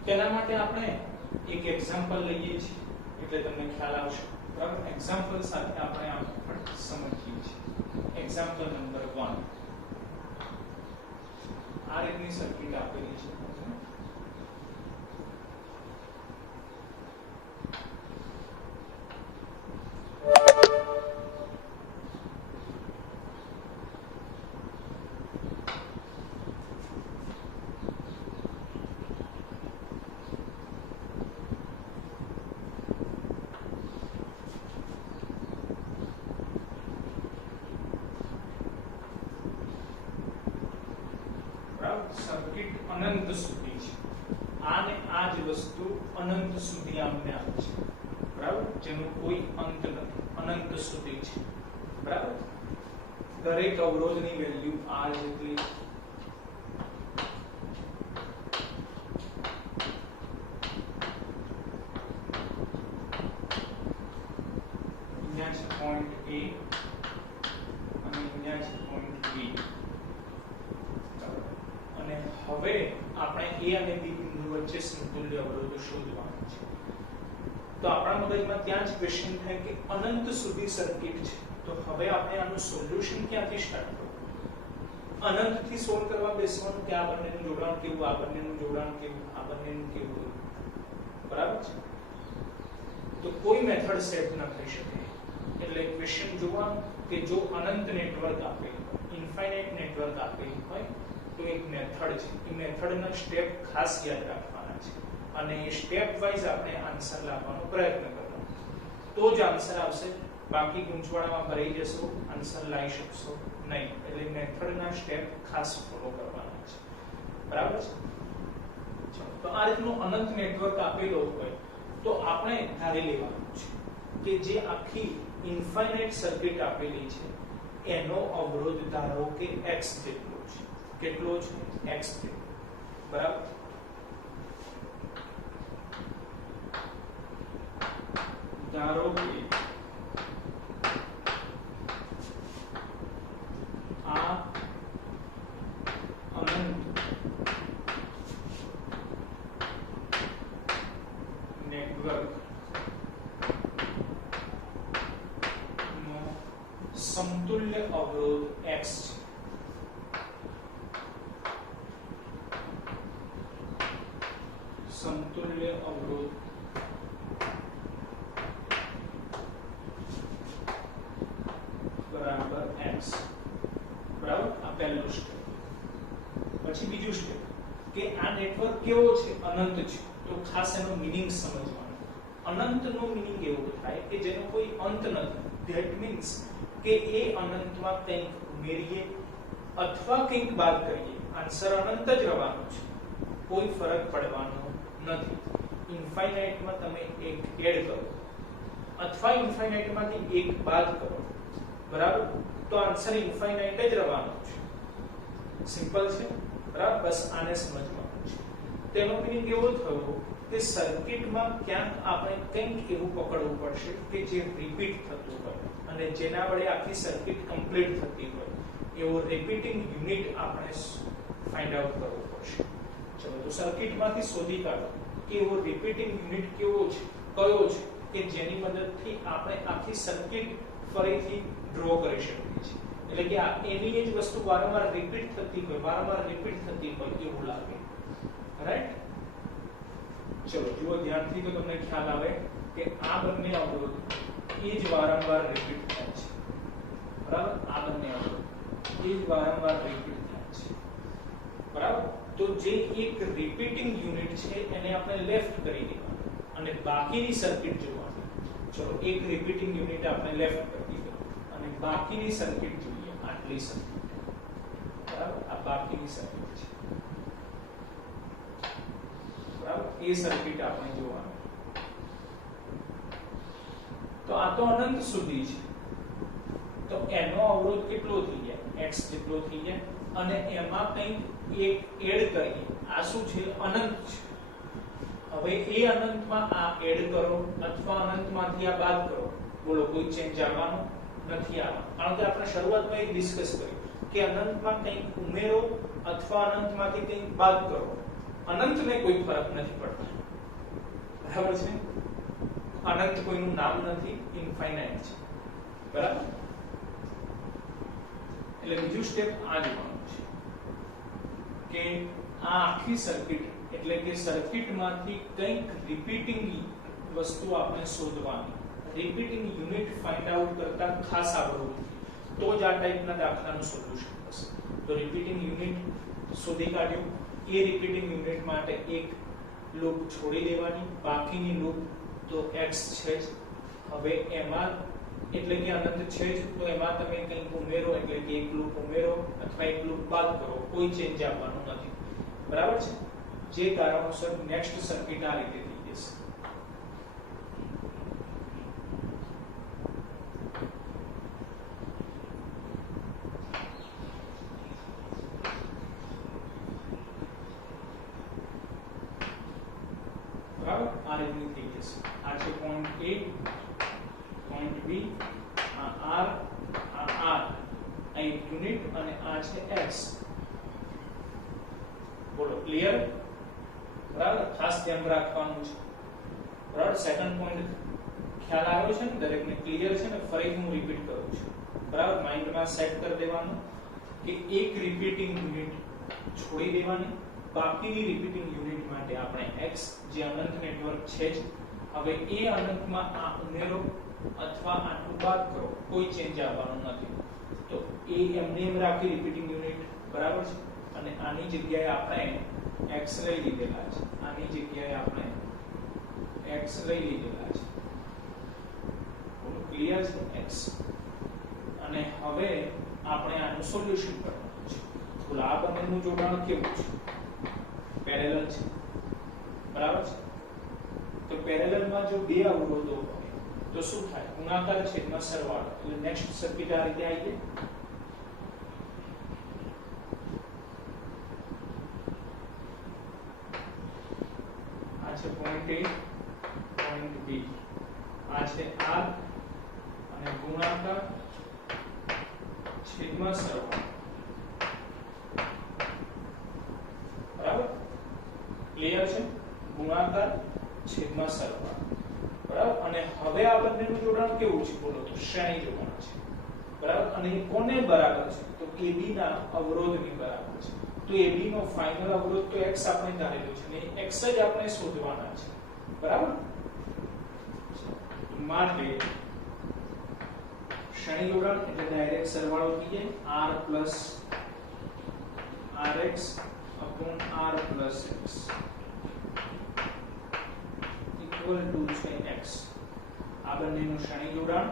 તેના માટે આપણે એક એક્ઝામ્પલ લઈએ છીએ એટલે તમને ખ્યાલ આવશે, બરાબર? એક્ઝામ્પલ સાથે આપણે આ મેથડ સમજીએ છીએ. એક્ઝામ્પલ નંબર 1, આ રીતની સર્કિટ આપેલી છે. સર્કિટ અનંત સુધી છે, આને આ જ વસ્તુ અનંત સુધી આમને આવે છે, બરાબર, જેનો કોઈ અંત નથી, અનંત સુધી છે, બરાબર. દરેક અવરોધની વેલ્યુ r જેટલી અહીંયા છે પોઈન્ટ A અને અહીંયા છે પોઈન્ટ B. અને હવે આપણે A અને B બિંદુ વચ્ચે સમતુલ્ય અવરોધ શોધવાનો છે. તો આપણા મગજમાં ત્યાં જ ક્વેશ્ચન થાય કે અનંત સુધી સર્કિટ છે, તો હવે આપણે આનું સોલ્યુશન ક્યાંથી સ્ટાર્ટ કરવું? અનંતથી સોલ્વ કરવા બેસવાનું કે આ બંનેનું જોડાણ કેવું, આ બંનેનું જોડાણ કેવું, આ બંનેનું કેવું, બરાબર છે? તો કોઈ મેથડ સેટ ન થઈ શકે. એટલે ક્વેશ્ચન જોવાનું કે જો અનંત નેટવર્ક આપેલું હોય, ઇન્ફાઇનાઇટ નેટવર્ક આપેલું હોય, તો એક મેથડ છે, એ મેથડના સ્ટેપ ખાસ યાદ રાખવાના છે અને સ્ટેપ વાઇઝ આપણે આન્સર લાવવાનો પ્રયત્ન કરવાનો, તો જ આન્સર આવશે. બાકી ગૂંચવણમાં ભરાઈ જશો, આન્સર લાવી શકશો નહીં. એટલે મેથડના સ્ટેપ ખાસ ફોલો કરવાના છે. બરાબર છે? ચલો, તો આ રીતનું અનંત નેટવર્ક આપેલો હોય તો આપણે ધારી લેવાનું છે કે જે આખી ઇન્ફાઇનાઇટ સર્કિટ આપેલી છે એનો અવરોધ ધારો કે x જેટલો છે. કેટલો છે? x જેટલો. બરાબર? ધારો કે આ અનંત નેટવર્ક નો સમતુલ્ય અવરોધ x છે. સમતુલ્ય અવરોધ બરાબર x. બરાબર? આ પહેલું સ્ટેપ. પછી બીજું સ્ટેપ કે આ નેટવર્ક કેવો છે? અનંત છે. તો ખાસ એનો મીનિંગ સમજવાનો. અનંતનો મીનિંગ એવો થાય કે જેનો કોઈ અંત નથી. ધેટ મીન્સ કે એ અનંતમાં કંઈક ઉમેરીએ અથવા કંઈક બાદ કરીએ, આન્સર અનંત જ રહેવાનો છે. કોઈ ફરક પડવાનો નથી. ઇન્ફાઇનાઇટમાં તમે એક એડ કરો અથવા ઇન્ફાઇનાઇટમાંથી એક બાદ કરો, બરાબર, તો આન્સર ઇન્ફાઇનાઇટ જ રહેવાનો છે. સિમ્પલ છે. બરાબર? બસ આને સમજવાનું છે. તેનો મીનિંગ એવો થયો કે સર્કિટમાં ક્યાંક આપણે કંઈક એવું પકડવું પડશે કે જે રિપીટ થતું હોય અને જેના વડે આખી સર્કિટ કમ્પ્લીટ થતી હોય એવો રિપીટિંગ યુનિટ આપણે ફાઇન્ડ આઉટ કરવો પડશે. ચલો, તો સર્કિટમાંથી શોધી કાઢો કે એવો રિપીટિંગ યુનિટ કેવો છે, કયો છે કે જેની મદદથી આપણે આખી સર્કિટ ફરીથી ડ્રો કરી શકીએ છીએ. એટલે કે એની જ વસ્તુ વારંવાર રિપીટ થતી હોય એવું લાગે. રાઈટ? ચલો જુઓ ધ્યાનથી તો તમને ખ્યાલ આવે કે આ બંને અવરોધ એ જ વારંવાર રિપીટ થાય છે. બરાબર? આ બંને અવરોધ એ જ વારંવાર રિપીટ થાય છે. બરાબર? તો જે એક રિપીટિંગ યુનિટ છે એને આપણે લેફ્ટ કરી દેવાનું અને બાકીની સર્કિટ જોવાની. ચલો, એક રિપીટિંગ યુનિટ આપણે લેફ્ટ કરી દીધો અને બાકીની સર્કિટ જોઈએ. આટલી સર્કિટ. બરાબર? આ બાકીની સર્કિટ છે. બરાબર? એ સર્કિટ આપણે જોવાની. તો આ તો અનંત સુધી છે. તો એનો અવરોધ કેટલો થઈ ગયા? x જેટલો થઈ ગયા અને એમાં કંઈક એક એડ કરીએ. આ શું છે? અનંત છે. હવે એ અનંતમાં આ એડ કરો અથવા અનંતમાંથી આ બાદ કરો. બોલો, કોઈ ચેન્જ આવવાનો નથી આવવાનો. કારણ કે આપણે શરૂઆતમાં એક ડિસ્કસ કર્યું કે અનંતમાં કંઈક ઉમેરો અથવા અનંતમાંથી કંઈક બાદ કરો, અનંતને કોઈ ફરક નથી પડતો. બરાબર છે? અનંત કોઈનું નામ નથી, ઇન્ફાઇનાઇટ છે. બરાબર? એટલે બીજું સ્ટેપ આ જોવાનું છે કે આ આખી સર્કિટ એટલે કે સર્કિટમાંથી કંઈક રિપીટિંગ વસ્તુ આપણે શોધવાની. રિપીટિંગ યુનિટ ફાઇન્ડ આઉટ કરતા ખાસ આવડવું તો જ આ ટાઈપના દાખલાનું સોલ્યુશન થશે. તો રિપીટિંગ યુનિટ શોધી કાઢ્યું. એ રિપીટિંગ યુનિટ માટે એક લૂપ છોડી દેવાની, બાકીની લૂપ તો x છે જ. હવે એમાં એટલે કે અનંત છે જ, તો એમાં તમે કંઈક ઉમેરો એટલે કે એક લૂપ ઉમેરો અથવા એક લૂપ બાદ કરો, કોઈ ચેન્જ આવવાનું નથી. બરાબર છે? જે કારણોસર નેક્સ્ટ સર્કિટ આ રીતે થઈ જશે. બરાબર? આ રીતની થઈ જશે. આ છે પોઈન્ટ A, પોઈન્ટ B, આ R, આ એક યુનિટ અને આ છે x. બોલો, ક્લિયર? બરાબર? ખાસ ધ્યાન રાખવાનું છે. બરાબર? સેકન્ડ પોઈન્ટ ખ્યાલ આવ્યો છે ને? દરેકને ક્લિયર છે ને? ફરી હું રિપીટ કરું છું. બરાબર? માઇન્ડમાં સેટ કરી દેવાનું કે એક રિપીટિંગ યુનિટ છોડી દેવાની, બાકીની રિપીટિંગ યુનિટ માટે આપણે x જે અનંત નેટવર્ક છે જ. હવે એ અનંતમાં આ ઉમેરો અથવા આટલું બાદ કરો, કોઈ ચેન્જ આવવાનો નથી. તો એ એમને એમ રાખી રિપીટિંગ યુનિટ. બરાબર છે? અને આની જગ્યાએ આપણે x લઈ લીધેલા છે, આની જગ્યાએ આપણે x લઈ લીધેલા છે, ક્લિયર છે x, અને હવે આપણે આનું સોલ્યુશન કરવાનું છે. તો આ બંનેનું જોડાણ કેવું છે? પેરેલલ છે, બરાબર છે. તો પેરેલલમાં જો બે અવરોધો હોય તો શું થાય? ગુણાકાર છેદમાં સરવાળો. એટલે નેક્સ્ટ સર્કિટ આ રીતે આવી ગઈ. આ છે પોઈન્ટ A, પોઈન્ટ B, આ છે R અને ગુણાકાર છેદમાં સરવાળો, બરાબર? ક્લિયર છે? ગુણાકાર છેદમાં સરવાળો, બરાબર. અને હવે આ બંનેનું જોડાણ કેવું છે બોલો? તો શ્રેણી જોડાણ છે, બરાબર. અને એ કોને બરાબર છે? તો AB ના અવરોધની બરાબર છે. તો AB નો ફાઇનલ અવરોધ તો x આપણે ધારેલો છે ને x જ આપણે શોધવાના છે, બરાબર. માટે શ્રેણી જોડાણ એટલે ડાયરેક્ટ સરવાળો થઈ જાય r plus rx upon r plus x equal to છે x. આ બંનેનું શ્રેણી જોડાણ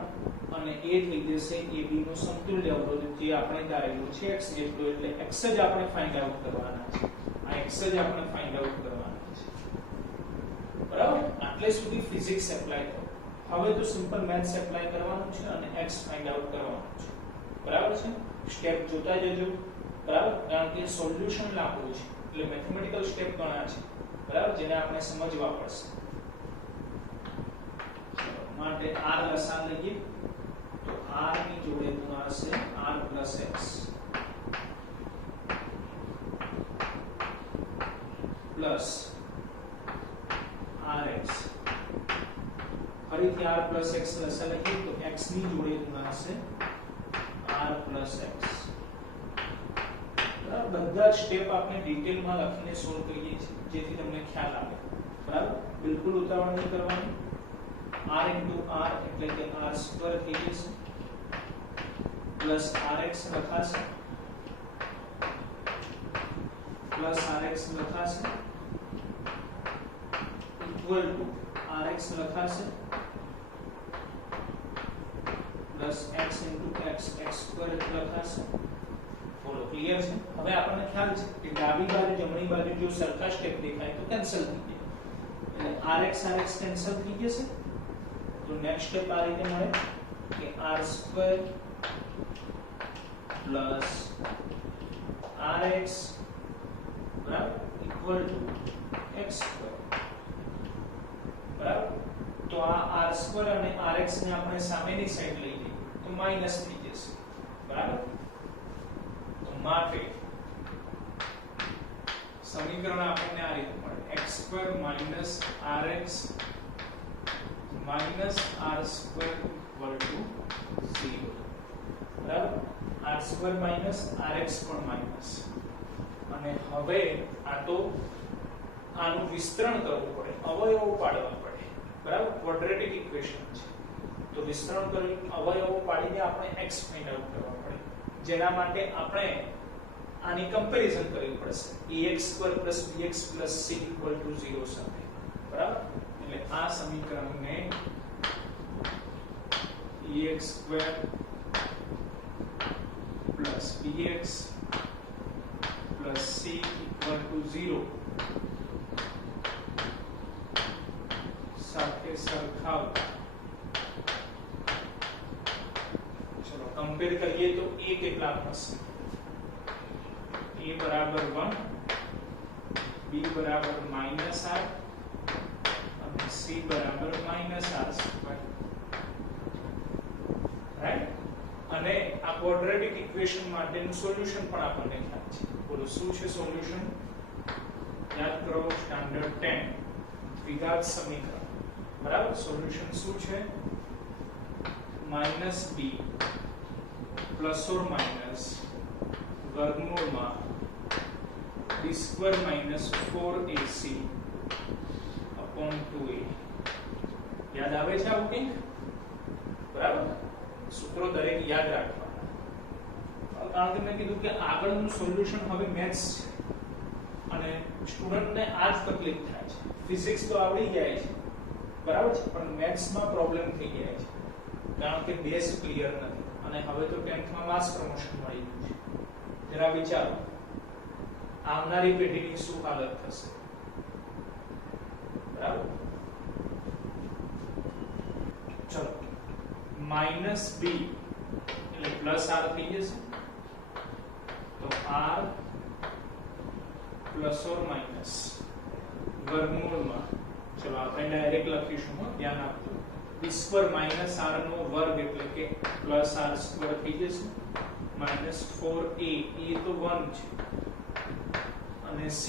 અને એ થઈ જશે AB નો સમતુલ્ય અવરોધ જે આપણે ધારેલું છે x જેટલો, એટલે x જ આપણે ફાઇન્ડ આઉટ કરવાના છે. આ x જ આપણે ફાઇન્ડ આઉટ કરવાના છે, બરાબર. આટલે સુધી ફિઝિક્સ એપ્લાય કરો. હવે તો સિમ્પલ મેથ્સ એપ્લાય કરવાનું છે અને x ફાઇન્ડ આઉટ કરવાનું છે, બરાબર છે. સ્ટેપ જોતા જજો, બરાબર, કારણ કે સોલ્યુશન લાંબુ છે એટલે મેથેમેટિકલ સ્ટેપ ઘણા છે, બરાબર, જેને આપણે સમજવા પડશે. માટે r લસાઅ લઈએ તો r ની જોડે ગુણાશે r plus x plus rx. ફરીથી r plus x લસાઅ લઈએ તો x ની જોડે ગુણાશે r plus x. બધા સ્ટેપ આપણે ડિટેલમાં લખીને સોલ્વ કરીએ છીએ જેથી તમને ખ્યાલ આવે, બરાબર. બિલકુલ ઉતાવળ નહીં કરવાની. r into r એટલે કે r સ્ક્વેર થઈ જશે પ્લસ rx લખાશે પ્લસ rx લખાશે ઇક્વલ ટુ rx લખાશે plus x into x x square લખાશે. બોલો ક્લિયર છે? હવે આપણને ખ્યાલ છે કે ડાબી બાજુ જમણી બાજુ જો સરખા સ્ટેપ દેખાય તો કેન્સલ થઈ જાય, એટલે rx કેન્સલ થઈ જશે. તો નેક્સ્ટ સ્ટેપ આ રીતે મળે કે r સ્ક્વેર પ્લસ rx બરાબર ઇક્વલ ટુ x સ્ક્વેર, બરાબર. તો આ r સ્ક્વેર અને rx ને આપણે સામેની સાઈડ લઈ જઈએ તો માઈનસ થઈ જશે, બરાબર. તો માટે સમીકરણ આપણને આ રીતે મળે x square minus rx minus r square equal to 0, બરાબર. r square minus rx પણ minus. અને હવે આ તો આનું વિસ્તરણ કરવું પડે, અવયવો પાડવા પડે, બરાબર. ક્વોડ્રેટિક ઇક્વેશન છે તો વિસ્તરણ કરી અવયવો પાડીને આપણે x ફાઇન્ડ આઉટ કરવા પડે, જેના માટે આપણે આની કમ્પેરિઝન કરવી પડશે ax² + bx + c = 0 સાથે, બરાબર. એટલે આ સમીકરણને ax² + bx + c = 0 સાથે સરખાવતા ચલો કમ્પેર કરીએ તો a કેટલા થશે? a બરાબર 1, b બરાબર -r c બરાબર -r², રાઈટ. અને આ ક્વોડ્રેટિક ઇક્વેશન માટેનું સોલ્યુશન પણ આપણને ખ્યાલ છે. બોલો શું છે સોલ્યુશન? યાદ કરો સ્ટાન્ડર્ડ 10 દ્વિઘાત સમીકરણ, બરાબર. સોલ્યુશન શું છે? -b ± વર્ગમૂળમાં b² - 4ac upon 2a. યાદ આવે છે આવું કંઈક? બરાબર. સૂત્રો દરેક યાદ રાખવાના. કારણ કે મેં કીધું કે આગળનું સોલ્યુશન હવે મેથ્સ છે અને સ્ટુડન્ટને આ જ તકલીફ થાય છે. ફિઝિક્સ તો આવડી જાય છે બરાબર છે, પણ મેથ્સમાં પ્રોબ્લેમ થઈ જાય છે કારણ કે બેઝ ક્લિયર નથી. અને હવે તો 10th માં માસ પ્રમોશન મળી ગયું છે. જરા વિચારો આવનારી પેઢીની શું હાલત થશે. બરાબર, ચલો માઈનસ બી એટલે પ્લસ આર થઈ જશે. તો આર પ્લસ ઓર માઈનસ વર્ગમૂળમાં, ચલો આપણે ડાયરેક્ટ લખીશું, ધ્યાન આપજો. બી સ્ક્વેર માઈનસ આર નો વર્ગ એટલે કે પ્લસ આર સ્ક્વેર થઈ જશે માઈનસ 4a, એ તો 1 છે અને c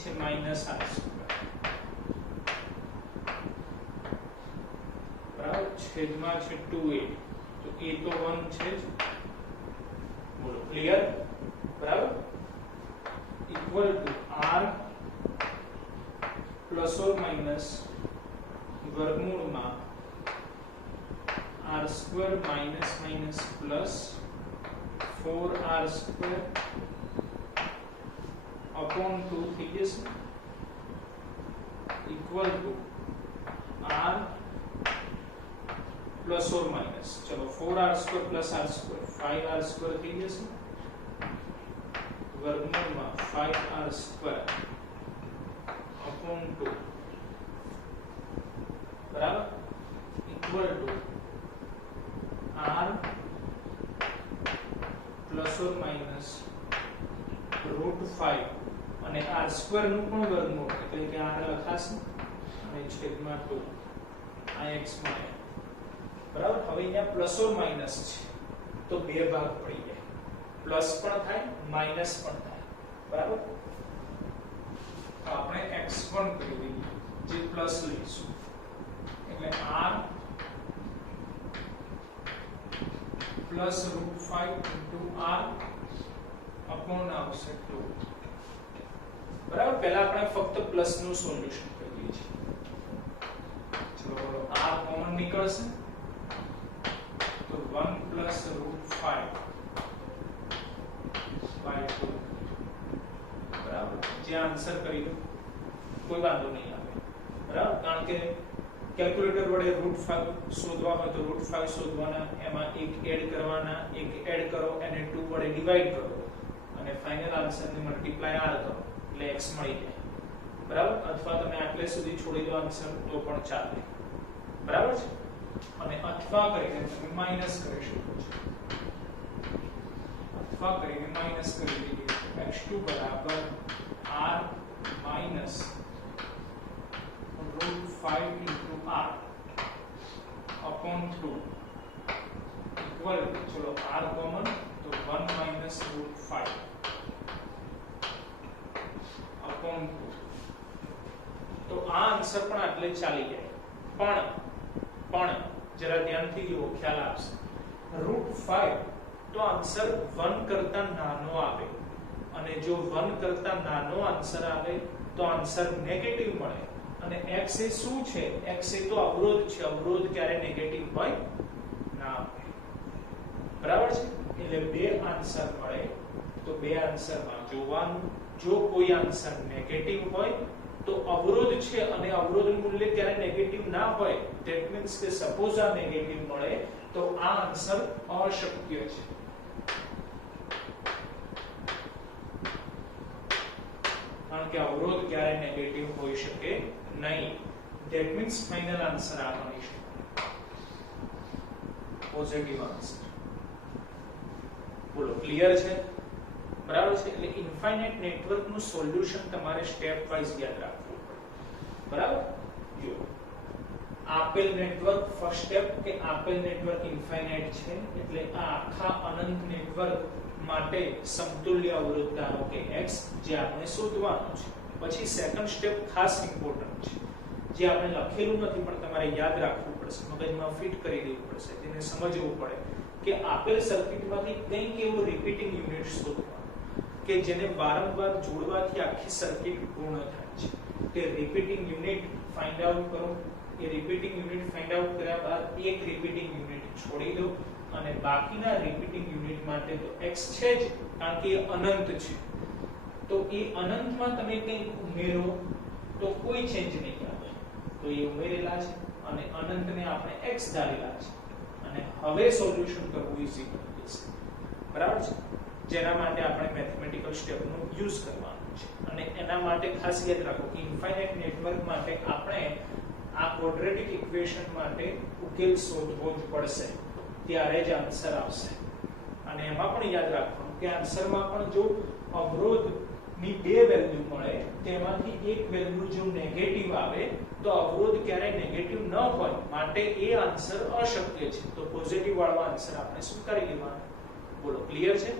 છે માઈનસ આર સ્ક્વેર બરાબર, છેદમાં છે 2a, તો એ તો 1 છે જ. બોલો ક્લિયર? બરાબર, equal to r plus or minus વર્ગમૂળમાં r square minus minus plus 4r square upon 2 થઈ જશે equal to r plus or minus, ચલો 4r square plus r square 5r square થઈ જશે વર્ગમૂળમાં 5r સ્ક્વેર अपॉन 2 બરાબર, equal to r plus or minus √5 અને r square નું પણ વર્ગમૂળ એટલે કે r લખાશે અને છેદમાં 2 આ x માં. બરાબર, હવે અહીંયા પ્લસ ઓર માઈનસ છે તો બે ભાગ પડી જાય, પ્લસ પણ થાય માઈનસ પણ થાય. બરાબર, તો આપણે x1 કરી દઈએ જે પ્લસ લઈશું એટલે r પ્લસ √5 * r अपॉन આવશે 2. બરાબર, પહેલા આપણે ફક્ત પ્લસ નું સોલ્યુશન કરીએ છીએ. ચલો બોલો r કોમન નીકળશે તો 1 પ્લસ √5 by 2. બરાબર, જે આન્સર કરી દો કોઈ વાંધો નહીં આવે. બરાબર, કારણ કે કેલ્ક્યુલેટર વડે √5 શોધવા હોય તો √5 શોધવાના, એમાં એક એડ કરવાના, એક એડ કરો એને 2 વડે ડિવાઈડ કરો અને ફાઇનલ આન્સર ને મલ્ટીપ્લાય r કરો એટલે x મળી જાય. બરાબર, અથવા તમે આટલે સુધી છોડી દો આન્સર તો પણ ચાલે. બરાબર છે, અને અથવા કરીને તમે માઈનસ કરી શકો છો, અથવા કરીને માઈનસ કરી દઈએ x2 બરાબર r minus √5 * r upon 2 equal, चलो r कॉमन तो 1 माइनस √5 अपॉन 2. तो આ આન્સર પણ આટલે ચાલી જાય. પણ જરા ધ્યાનથી જુઓ, ખ્યાલ આવશે. √5 તો આન્સર 1 કરતા નાનો આવે અને જો 1 કરતા નાનો આન્સર આવે તો આન્સર નેગેટિવ મળે. અને x એ શું છે? x એ તો અવરોધ છે. અવરોધ ક્યારે નેગેટિવ હોય ના હોય. બરાબર છે, એટલે બે આન્સર મળે તો બે આન્સરમાં જોવાનું, જો કોઈ આન્સર નેગેટિવ હોય તો અવરોધ છે અને અવરોધ મૂલ્ય ક્યારે નેગેટિવ ના હોય, ધેટ મીન્સ કે સપોઝ આ નેગેટિવ મળે તો આ આન્સર અશક્ય છે. કારણ કે અવરોધ ક્યારે નેગેટિવ હોઈ શકે નહીં. ધેટ મીન્સ ફાઇનલ આન્સર આ બની શકે પોઝિટિવ આન્સર. બોલો ક્લિયર છે? બરાબર છે, એટલે ઇન્ફાઇનાઇટ નેટવર્ક નું સોલ્યુશન તમારે સ્ટેપ વાઇઝ યાદ રાખવું પડે. બરાબર, જો આપેલ નેટવર્ક ફર્સ્ટ સ્ટેપ કે આપેલ નેટવર્ક ઇન્ફાઇનાઇટ છે એટલે આ આખા અનંત નેટવર્ક માટે સમતુલ્ય અવરોધ ધારો કે x જે આપણે શોધવાનો છે. પછી સેકન્ડ સ્ટેપ ખાસ ઇમ્પોર્ટન્ટ છે, જે આપણે લખેલું નથી પણ તમારે યાદ રાખવું પડશે, મગજમાં ફિટ કરી દેવું પડશે, તેને સમજવું પડે કે આપેલ સર્કિટમાંથી કંઈક એવું રિપીટિંગ યુનિટ શોધવાનું કે જેને વારંવાર જોડવાથી આખી સર્કિટ પૂર્ણ થાય છે. તે રિપીટિંગ યુનિટ ફાઇન્ડ આઉટ કરો. એ રિપીટિંગ યુનિટ ફાઇન્ડ આઉટ કર્યા બાદ એક રિપીટિંગ યુનિટ છોડી દો અને બાકીના રિપીટિંગ યુનિટ માટે તો x છે જ, કારણ કે એ અનંત છે. તો એ અનંતમાં તમે કંઈક ઉમેરો તો કોઈ ચેન્જ નહીં આવે, તો એ ઉમેરેલા છે અને અનંતને આપણે x ધારેલા છે. અને હવે સોલ્યુશન કરવું ઈઝી બની જશે, બરાબર છે, જેના માટે આપણે મેથેમેટિકલ સ્ટેપનો યુઝ કરવાનો છે. અને એના માટે ખાસ યાદ રાખો કે ઇન્ફાઇનાઇટ નેટવર્ક માટે આપણે આ ક્વોડ્રેટિક ઇક્વેશન માટે ઉકેલ શોધવો જ પડશે, ત્યારે જ આન્સર આવશે. અને એમાં પણ યાદ રાખવાનું કે આન્સરમાં પણ જો અવરોધની બે વેલ્યુ મળે, તેમાંથી એક વેલ્યુ જો નેગેટિવ આવે તો અવરોધ ક્યારેય નેગેટિવ ન હોય, માટે એ આન્સર અશક્ય છે. તો પોઝિટિવ વાળો આન્સર આપણે સ્વીકારી લેવાનો. બોલો, ક્લિયર છે?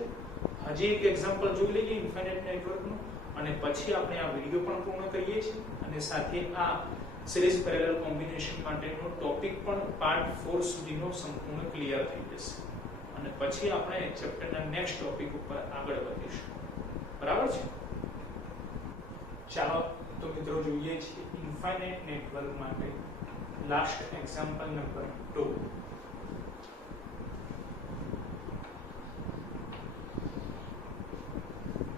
હજી એક એક્ઝામ્પલ જોઈ લઈએ ઇન્ફાઇનાઇટ નેટવર્કનું, અને પછી આપણે આ વિડિયો પણ પૂર્ણ કરીએ છીએ, અને સાથે આ સિરીઝ પેરેલલ કોમ્બિનેશન માટેનો ટોપિક પણ પાર્ટ 4 સુધીનો સંપૂર્ણ ક્લિયર થઈ જશે. અને પછી આપણે ચેપ્ટરના નેક્સ્ટ ટોપિક ઉપર આગળ વધીશું, બરાબર છે? ચાલો તો મિત્રો જોઈએ છીએ ઇન્ફાઇનાઇટ નેટવર્ક માટે લાસ્ટ એક્ઝામ્પલ નંબર 2.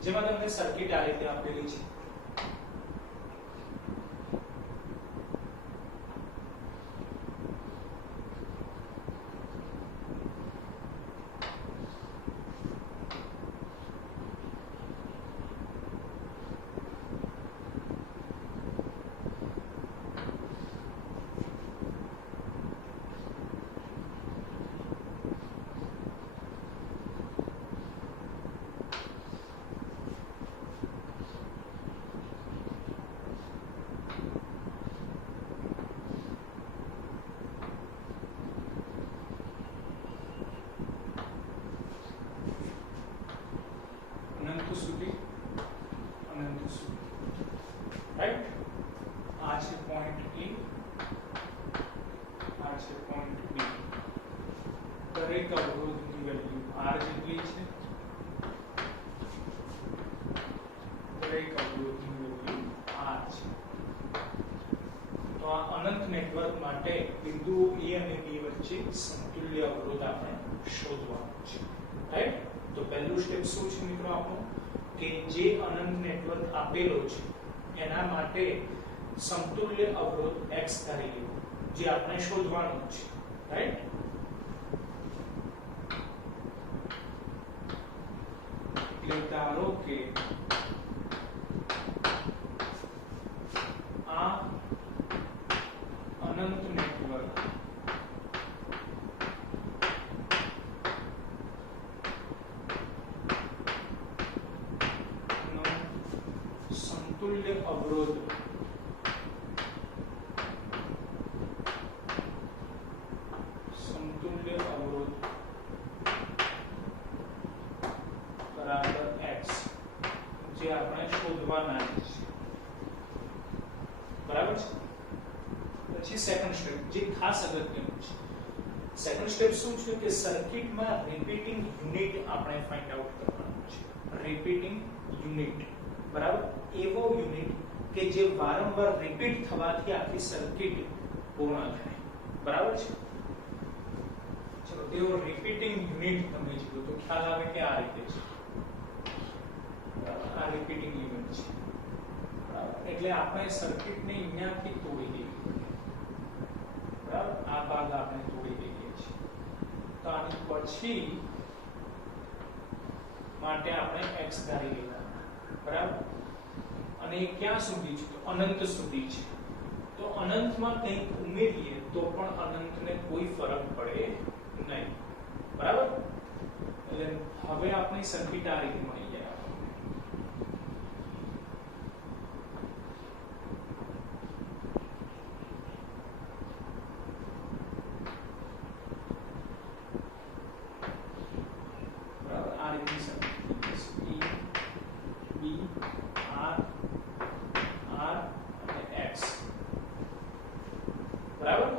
જેમાં તમને સર્કિટ આ રીતે આપેલી છે. રાઈટ, આ છે પોઈન્ટ A, આ છે પોઈન્ટ B. દરેક અવરોધની વેલ્યુ r જેટલી છે, દરેક અવરોધની વેલ્યુ r છે. તો આ અનંત નેટવર્ક માટે બિંદુઓ A અને B વચ્ચે સમતુલ્ય અવરોધ આપણે શોધવાનો છે, રાઈટ? તો પહેલું સ્ટેપ શું છે મિત્રો આપણું, કે જે અનંત નેટવર્ક આપેલો છે એના માટે સમતુલ્ય અવરોધ x ધારી લેવો, જે આપણે શોધવાનું છે, રાઈટ? એટલે ધારો કે આ અનંત નેટવર્ક નો સમતુલ્ય અવરોધ બરાબર x, જે આપણે શોધવાના છે, બરાબર છે? પછી સેકન્ડ સ્ટેપ જે ખાસ અગત્યનું છે. સેકન્ડ સ્ટેપ શું છે કે સર્કિટમાં રિપીટિંગ યુનિટ આપણે ફાઇન્ડ આઉટ કરવાનું છે. રિપીટિંગ યુનિટ, બરાબર? એવો યુનિટ કે જે વારંવાર રિપીટ થવાથી આખી સર્કિટ પૂર્ણ થાય, બરાબર છે? ચલો, તેઓ રિપીટિંગ યુનિટ તમે જુઓ તો ખ્યાલ આવે કે આ રીતે છે, આ રિપીટિંગ યુનિટ છે, બરાબર? એટલે આપણે સર્કિટને અહીંયાથી તોડી દઈએ, બરાબર? આ ભાગ આપણે તોડી દઈએ છીએ. તો આની પછી માટે આપણે x ધારી લેવાના, બરાબર? અને એ ક્યાં સુધી છે? તો અનંત સુધી છે. તો અનંતમાં કંઈક ઉમેરીએ તો પણ અનંતને કોઈ ફરક પડે નહીં, બરાબર? એટલે હવે આપણી સર્કિટ આ રીતે મળી જાય. બરાબર, આ રીતની circuit E, B, R, R અને X, બરાબર?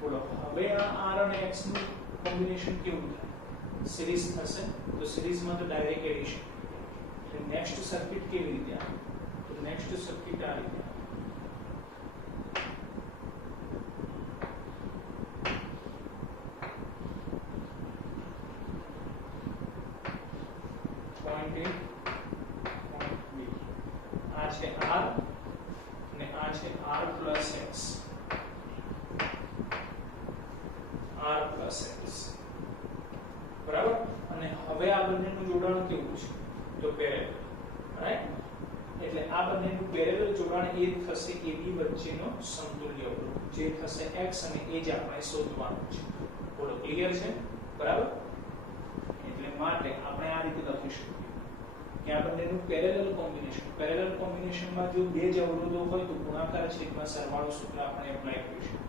બોલો, હવે આ R અને X નું કોમ્બિનેશન કેવું થાય? સિરીઝ થશે. તો સિરીઝમાં તો ડાયરેક્ટ એડિશન. એટલે નેક્સ્ટ સર્કિટ કેવી રીતે આવે? તો નેક્સ્ટ સર્કિટ આ રીતે આવે. છે r plus x, r plus x, બરાબર. અને હવે આ બંનેનું જોડાણ કેવું છે? તો પેરેલલ, રાઈટ. એટલે આ બંનેનું પેરેલલ જોડાણ એ થશે AB વચ્ચેનો સમતુલ્ય અવરોધ, જે થશે x, અને એ જ આપણે શોધવાનું છે. બોલો ક્લિયર છે? બરાબર. એટલે માટે આપણે આ રીતે લખી શકીએ કે આ બંનેનું પેરેલલ કોમ્બિનેશનમાં જો બે જ અવરોધો હોય તો ગુણાકાર છેદમાં સરવાળો સૂત્ર આપણે એપ્લાય કરી શકીએ.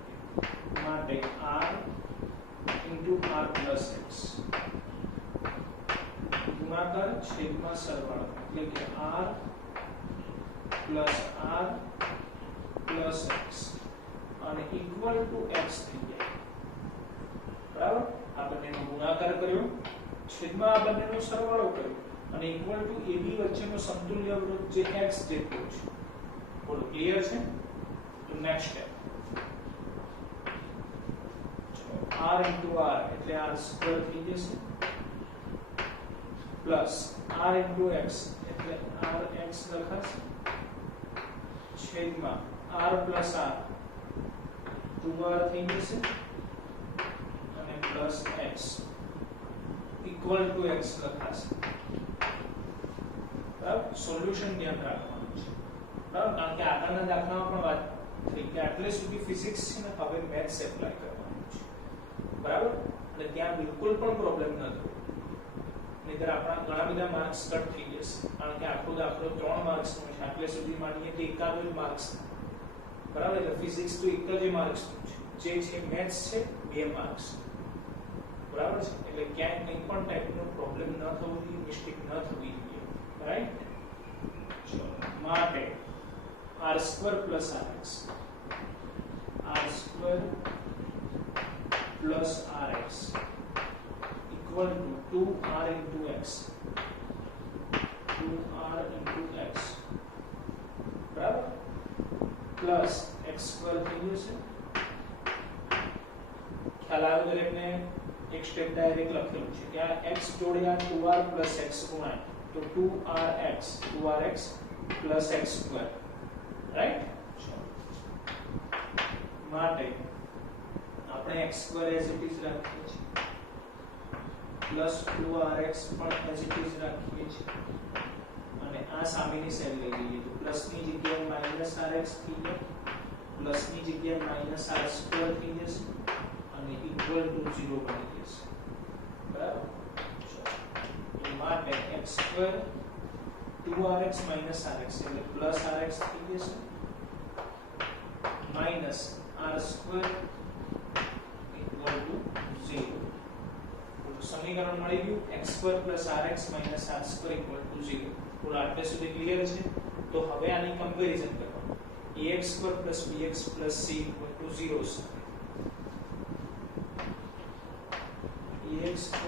માટે r r plus x ગુણાકાર છેદમાં સરવાળો એટલે કે r plus r plus x અને ઇક્વલ ટુ x થઈ જાય, બરાબર. આ બંનેનો ગુણાકાર કર્યો, છેદમાં આ બંનેનો સરવાળો કર્યો અને ઇક્વલ ટુ AB વચ્ચેનો સમતુલ્ય અવરોધ જે x જેટલો છે. બોલો ક્લિયર છે? તો next step r into r એટલે r સ્ક્વેર થઈ જશે પ્લસ r into x એટલે rx લખાશે છેદમાં r plus r 2r થઈ જશે અને plus x equal to x લખાશે, બરાબર. સોલ્યુશન ધ્યાન રાખવાનું છે, બરાબર. કારણ કે આગળના દાખલામાં પણ વાત થઈ કે આટલે સુધી ફિઝિક્સ છે ને, હવે મેથ્સ એપ્લાય કરવાનું છે, બરાબર. એટલે ત્યાં બિલકુલ પણ પ્રોબ્લેમ ન થયો, નહીતર આપણા ઘણા બધા માર્ક્સ કટ થઈ જશે. કારણ કે આખો દાખલો 3 માર્ક્સનો છે, આટલે સુધી માનીએ તો એકાદ જ માર્ક્સ, બરાબર. એટલે ફિઝિક્સ તો એક જ માર્ક્સનું છે, જે છે મેથ્સ છે 2 માર્ક્સ, બરાબર છે. એટલે ક્યાંય કંઈ પણ ટાઈપનો પ્રોબ્લેમ ન થવો જોઈએ, મિસ્ટેક ન થવી જોઈએ, રાઈટ. ચલો માટે r² plus rx plus rx equal to 2r into x, 2r into x, બરાબર. પ્લસ x² થઈ જશે. ખ્યાલ આવે દરેકને? એક સ્ટેપ ડાયરેક્ટ લખેલું છે કે આ x જોડે આ 2r plus x ગુણાય તો 2rx plus x², રાઈટ. માટે આપણે x² as it is રાખીએ છીએ પ્લસ 2rx પણ as it is રાખીએ છીએ અને આ સામેની સાઈડ લઈ લઈએ તો પ્લસની જગ્યાએ -rx થઈ જાય, પ્લસની જગ્યાએ -r² થઈ જશે અને ઇક્વલ ટુ 0 બની જશે, બરાબર. એ માટે x² 2rx -rx એટલે પ્લસ rx થઈ જશે માઈનસ r² ઇક્વલ ટુ 0. તો સમીકરણ મળી ગયું x² rx r² equal to 0. બોલો આટલે સુધી ક્લિયર છે? તો હવે આની કમ્પેરિઝન કરવાનું ax² bx c equal to 0 છે. ax²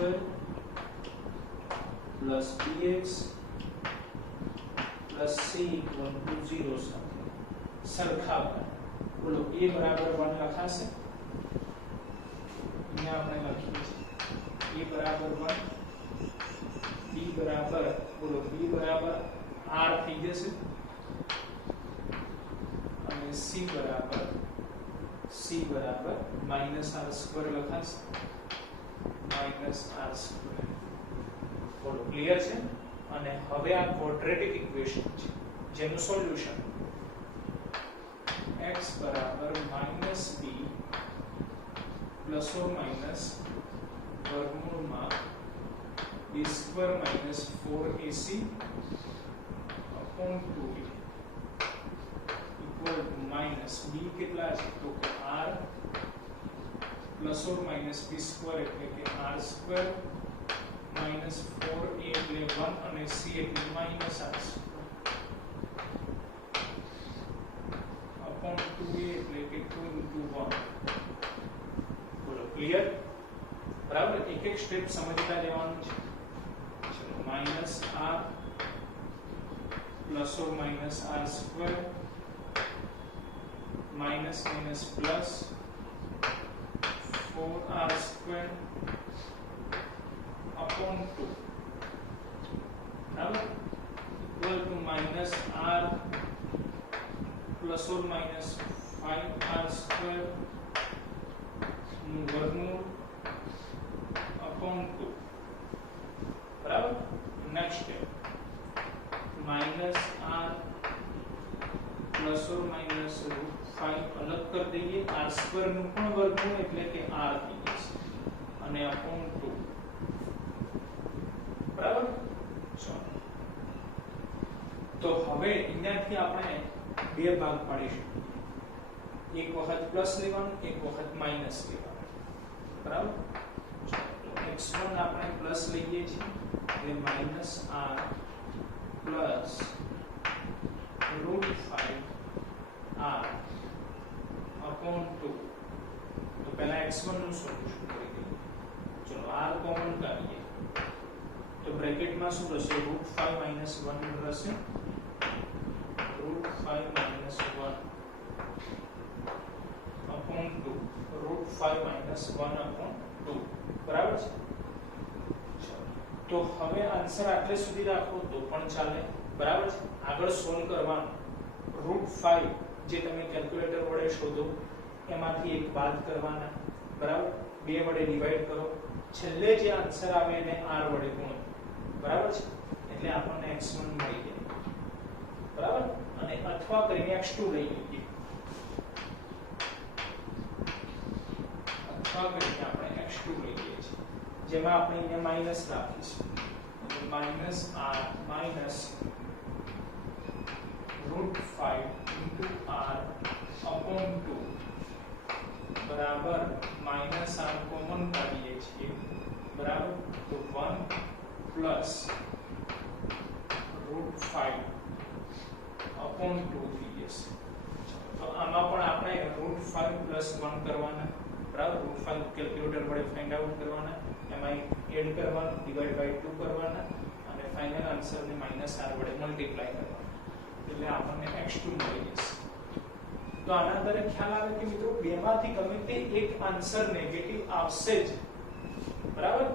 plus bx plus c equal to 0 સાથે સરખાવવા. બોલો a બરાબર 1 લખાશે, અહીંયા આપણે લખીએ છીએ a બરાબર 1, b બરાબર, બોલો b બરાબર r થઈ જશે અને c બરાબર -r² લખાશે, -r². બોલો ક્લિયર છે? અને હવે આ ક્વોડ્રેટિક ઇક્વેશન છે જેનું સોલ્યુશન x બરાબર -b પ્લસ ઓર માઈનસ વર્ગમૂળમાં b² -4ac upon 2a equal to minus b કેટલા છે તો કે r plus or minus b² એટલે કે r² -4a એટલે 1 અને c એટલે -r² upon 2a એટલે કે 2 into 1. બોલો ક્લિયર? બરાબર. એક એક સ્ટેપ સમજતા જવાનું છે. ચલો -r plus or minus r² minus plus 4r² upon 2, બરાબર, equal to -r plus or minus 5r² નું વર્ગમૂળ અપોન 2 બરાબર. Next step -r plus or minus √5 અલગ કરી દઈએ, r² નું પણ વર્ગમૂળ એટલે કે r થઈ જશે અને અપોન 2 બરાબર. તો હવે અહીંયાથી આપણે બે ભાગ પાડી શકીએ, એક વખત પ્લસ લેવાનું, એક વખત માઈનસ લેવાનું. બરાબર. તો x1 આપણે પ્લસ લઈએ છીએ એટલે -r પ્લસ √5r અપોન 2. તો પહેલા x1 નું સોલ્યુશન કરી દઈએ. ચલો r કોમન કાઢીએ તો બ્રેકેટમાં શું રહેશે? √5 - 1 રહેશે. √5 - 1 upon 2. √5 - 1 upon 2 બરાબર છે. તો હવે આન્સર આટલે સુધી રાખો તો પણ ચાલે. બરાબર છે. આગળ સોલ્વ કરવાનું. √5 જે તમે કેલ્ક્યુલેટર વડે શોધો એમાંથી એક બાદ કરવાના. બરાબર. 2 વડે ડિવાઈડ કરો, છેલ્લે જે આન્સર આવે એને r વડે ગુણો. બરાબર છે. એટલે આપણને x1 મળી જાય. બરાબર. અને અથવા કરીને x2 લઈ લઈએ, અથવા કરીને આપણે x2 લઈએ છીએ, જેમાં આપણે અહીંયા માઈનસ રાખીશું. એટલે -r -√5 * r upon 2 બરાબર -r કોમન કાઢીએ છીએ. બરાબર. તો 1 પ્લસ √5 upon 2 થઈ જશે. તો આમાં પણ આપણે √5 + 1 કરવાના. બરાબર. √5 કેલ્ક્યુલેટર વડે ફાઇન્ડ આઉટ કરવાના, એમાં એડ કરવાનું, ડિવાઇડ બાય 2 કરવાના અને ફાઇનલ આન્સરને -r વડે મલ્ટીપ્લાય કરવાના. એટલે આપણને x2 મળી જશે. તો આના દ્વારા ખ્યાલ આવે કે મિત્રો બેમાંથી ગમે તે એક આન્સર નેગેટિવ આવશે જ. બરાબર.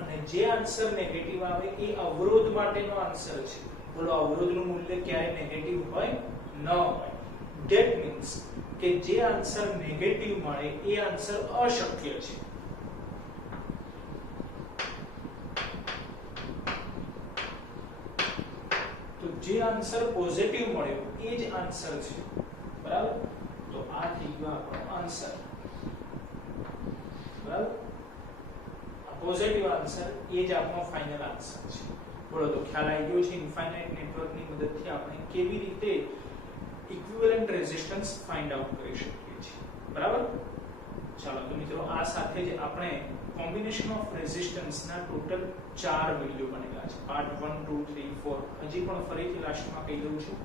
અને જે આન્સર નેગેટિવ આવે એ અવરોધ માટેનો આન્સર છે. બોલો, અવરોધનું મૂલ્ય ક્યારે નેગેટિવ હોય? ન હોય. ધેટ મીન્સ કે જે આન્સર નેગેટિવ મળે એ આન્સર અશક્ય છે. તો જે આન્સર પોઝિટિવ મળ્યો એ જ આન્સર છે. બરાબર. તો આ થઈ ગયો આપણો આન્સર. બરાબર. પોઝિટિવ આન્સર એ જ આપણો ફાઇનલ આન્સર છે. બોલો, તો ખ્યાલ આવી ગયો છે ઇન્ફાઇનાઇટ નેટવર્કની મદદથી આપણે કેવી રીતે ઇક્વિવેલન્ટ રેઝિસ્ટન્સ ફાઇન્ડ આઉટ કરી શકીએ છીએ. બરાબર. ચાલો તો મિત્રો, આ સાથે જ આપણે કોમ્બિનેશન ઓફ રેઝિસ્ટન્સના ટોટલ 4 વિડિયો બનેલા છે. પાર્ટ 1 2 3 4. હજી પણ ફરીથી લાસ્ટમાં કહી દઉં છું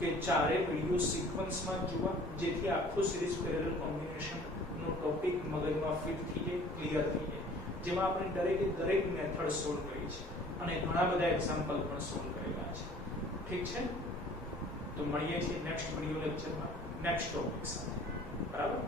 કે ચારે વિડિયો સિક્વન્સમાં જોવા, જેથી આખો સિરીઝ પેરેલલ કોમ્બિનેશન નો ટોપિક મગજમાં ફિટ થઈ જાય, ક્લિયર થઈ જાય. જેમાં આપણે દરેક મેથડ સોલ્વ કરી છે અને ઘણા બધા એક્ઝામ્પલ પણ સોલ્વ કરેલા છે. ઠીક છે. તો મળીએ છીએ નેક્સ્ટ વિડિયો લેક્ચરમાં નેક્સ્ટ ટોપિક સાથે. બરાબર.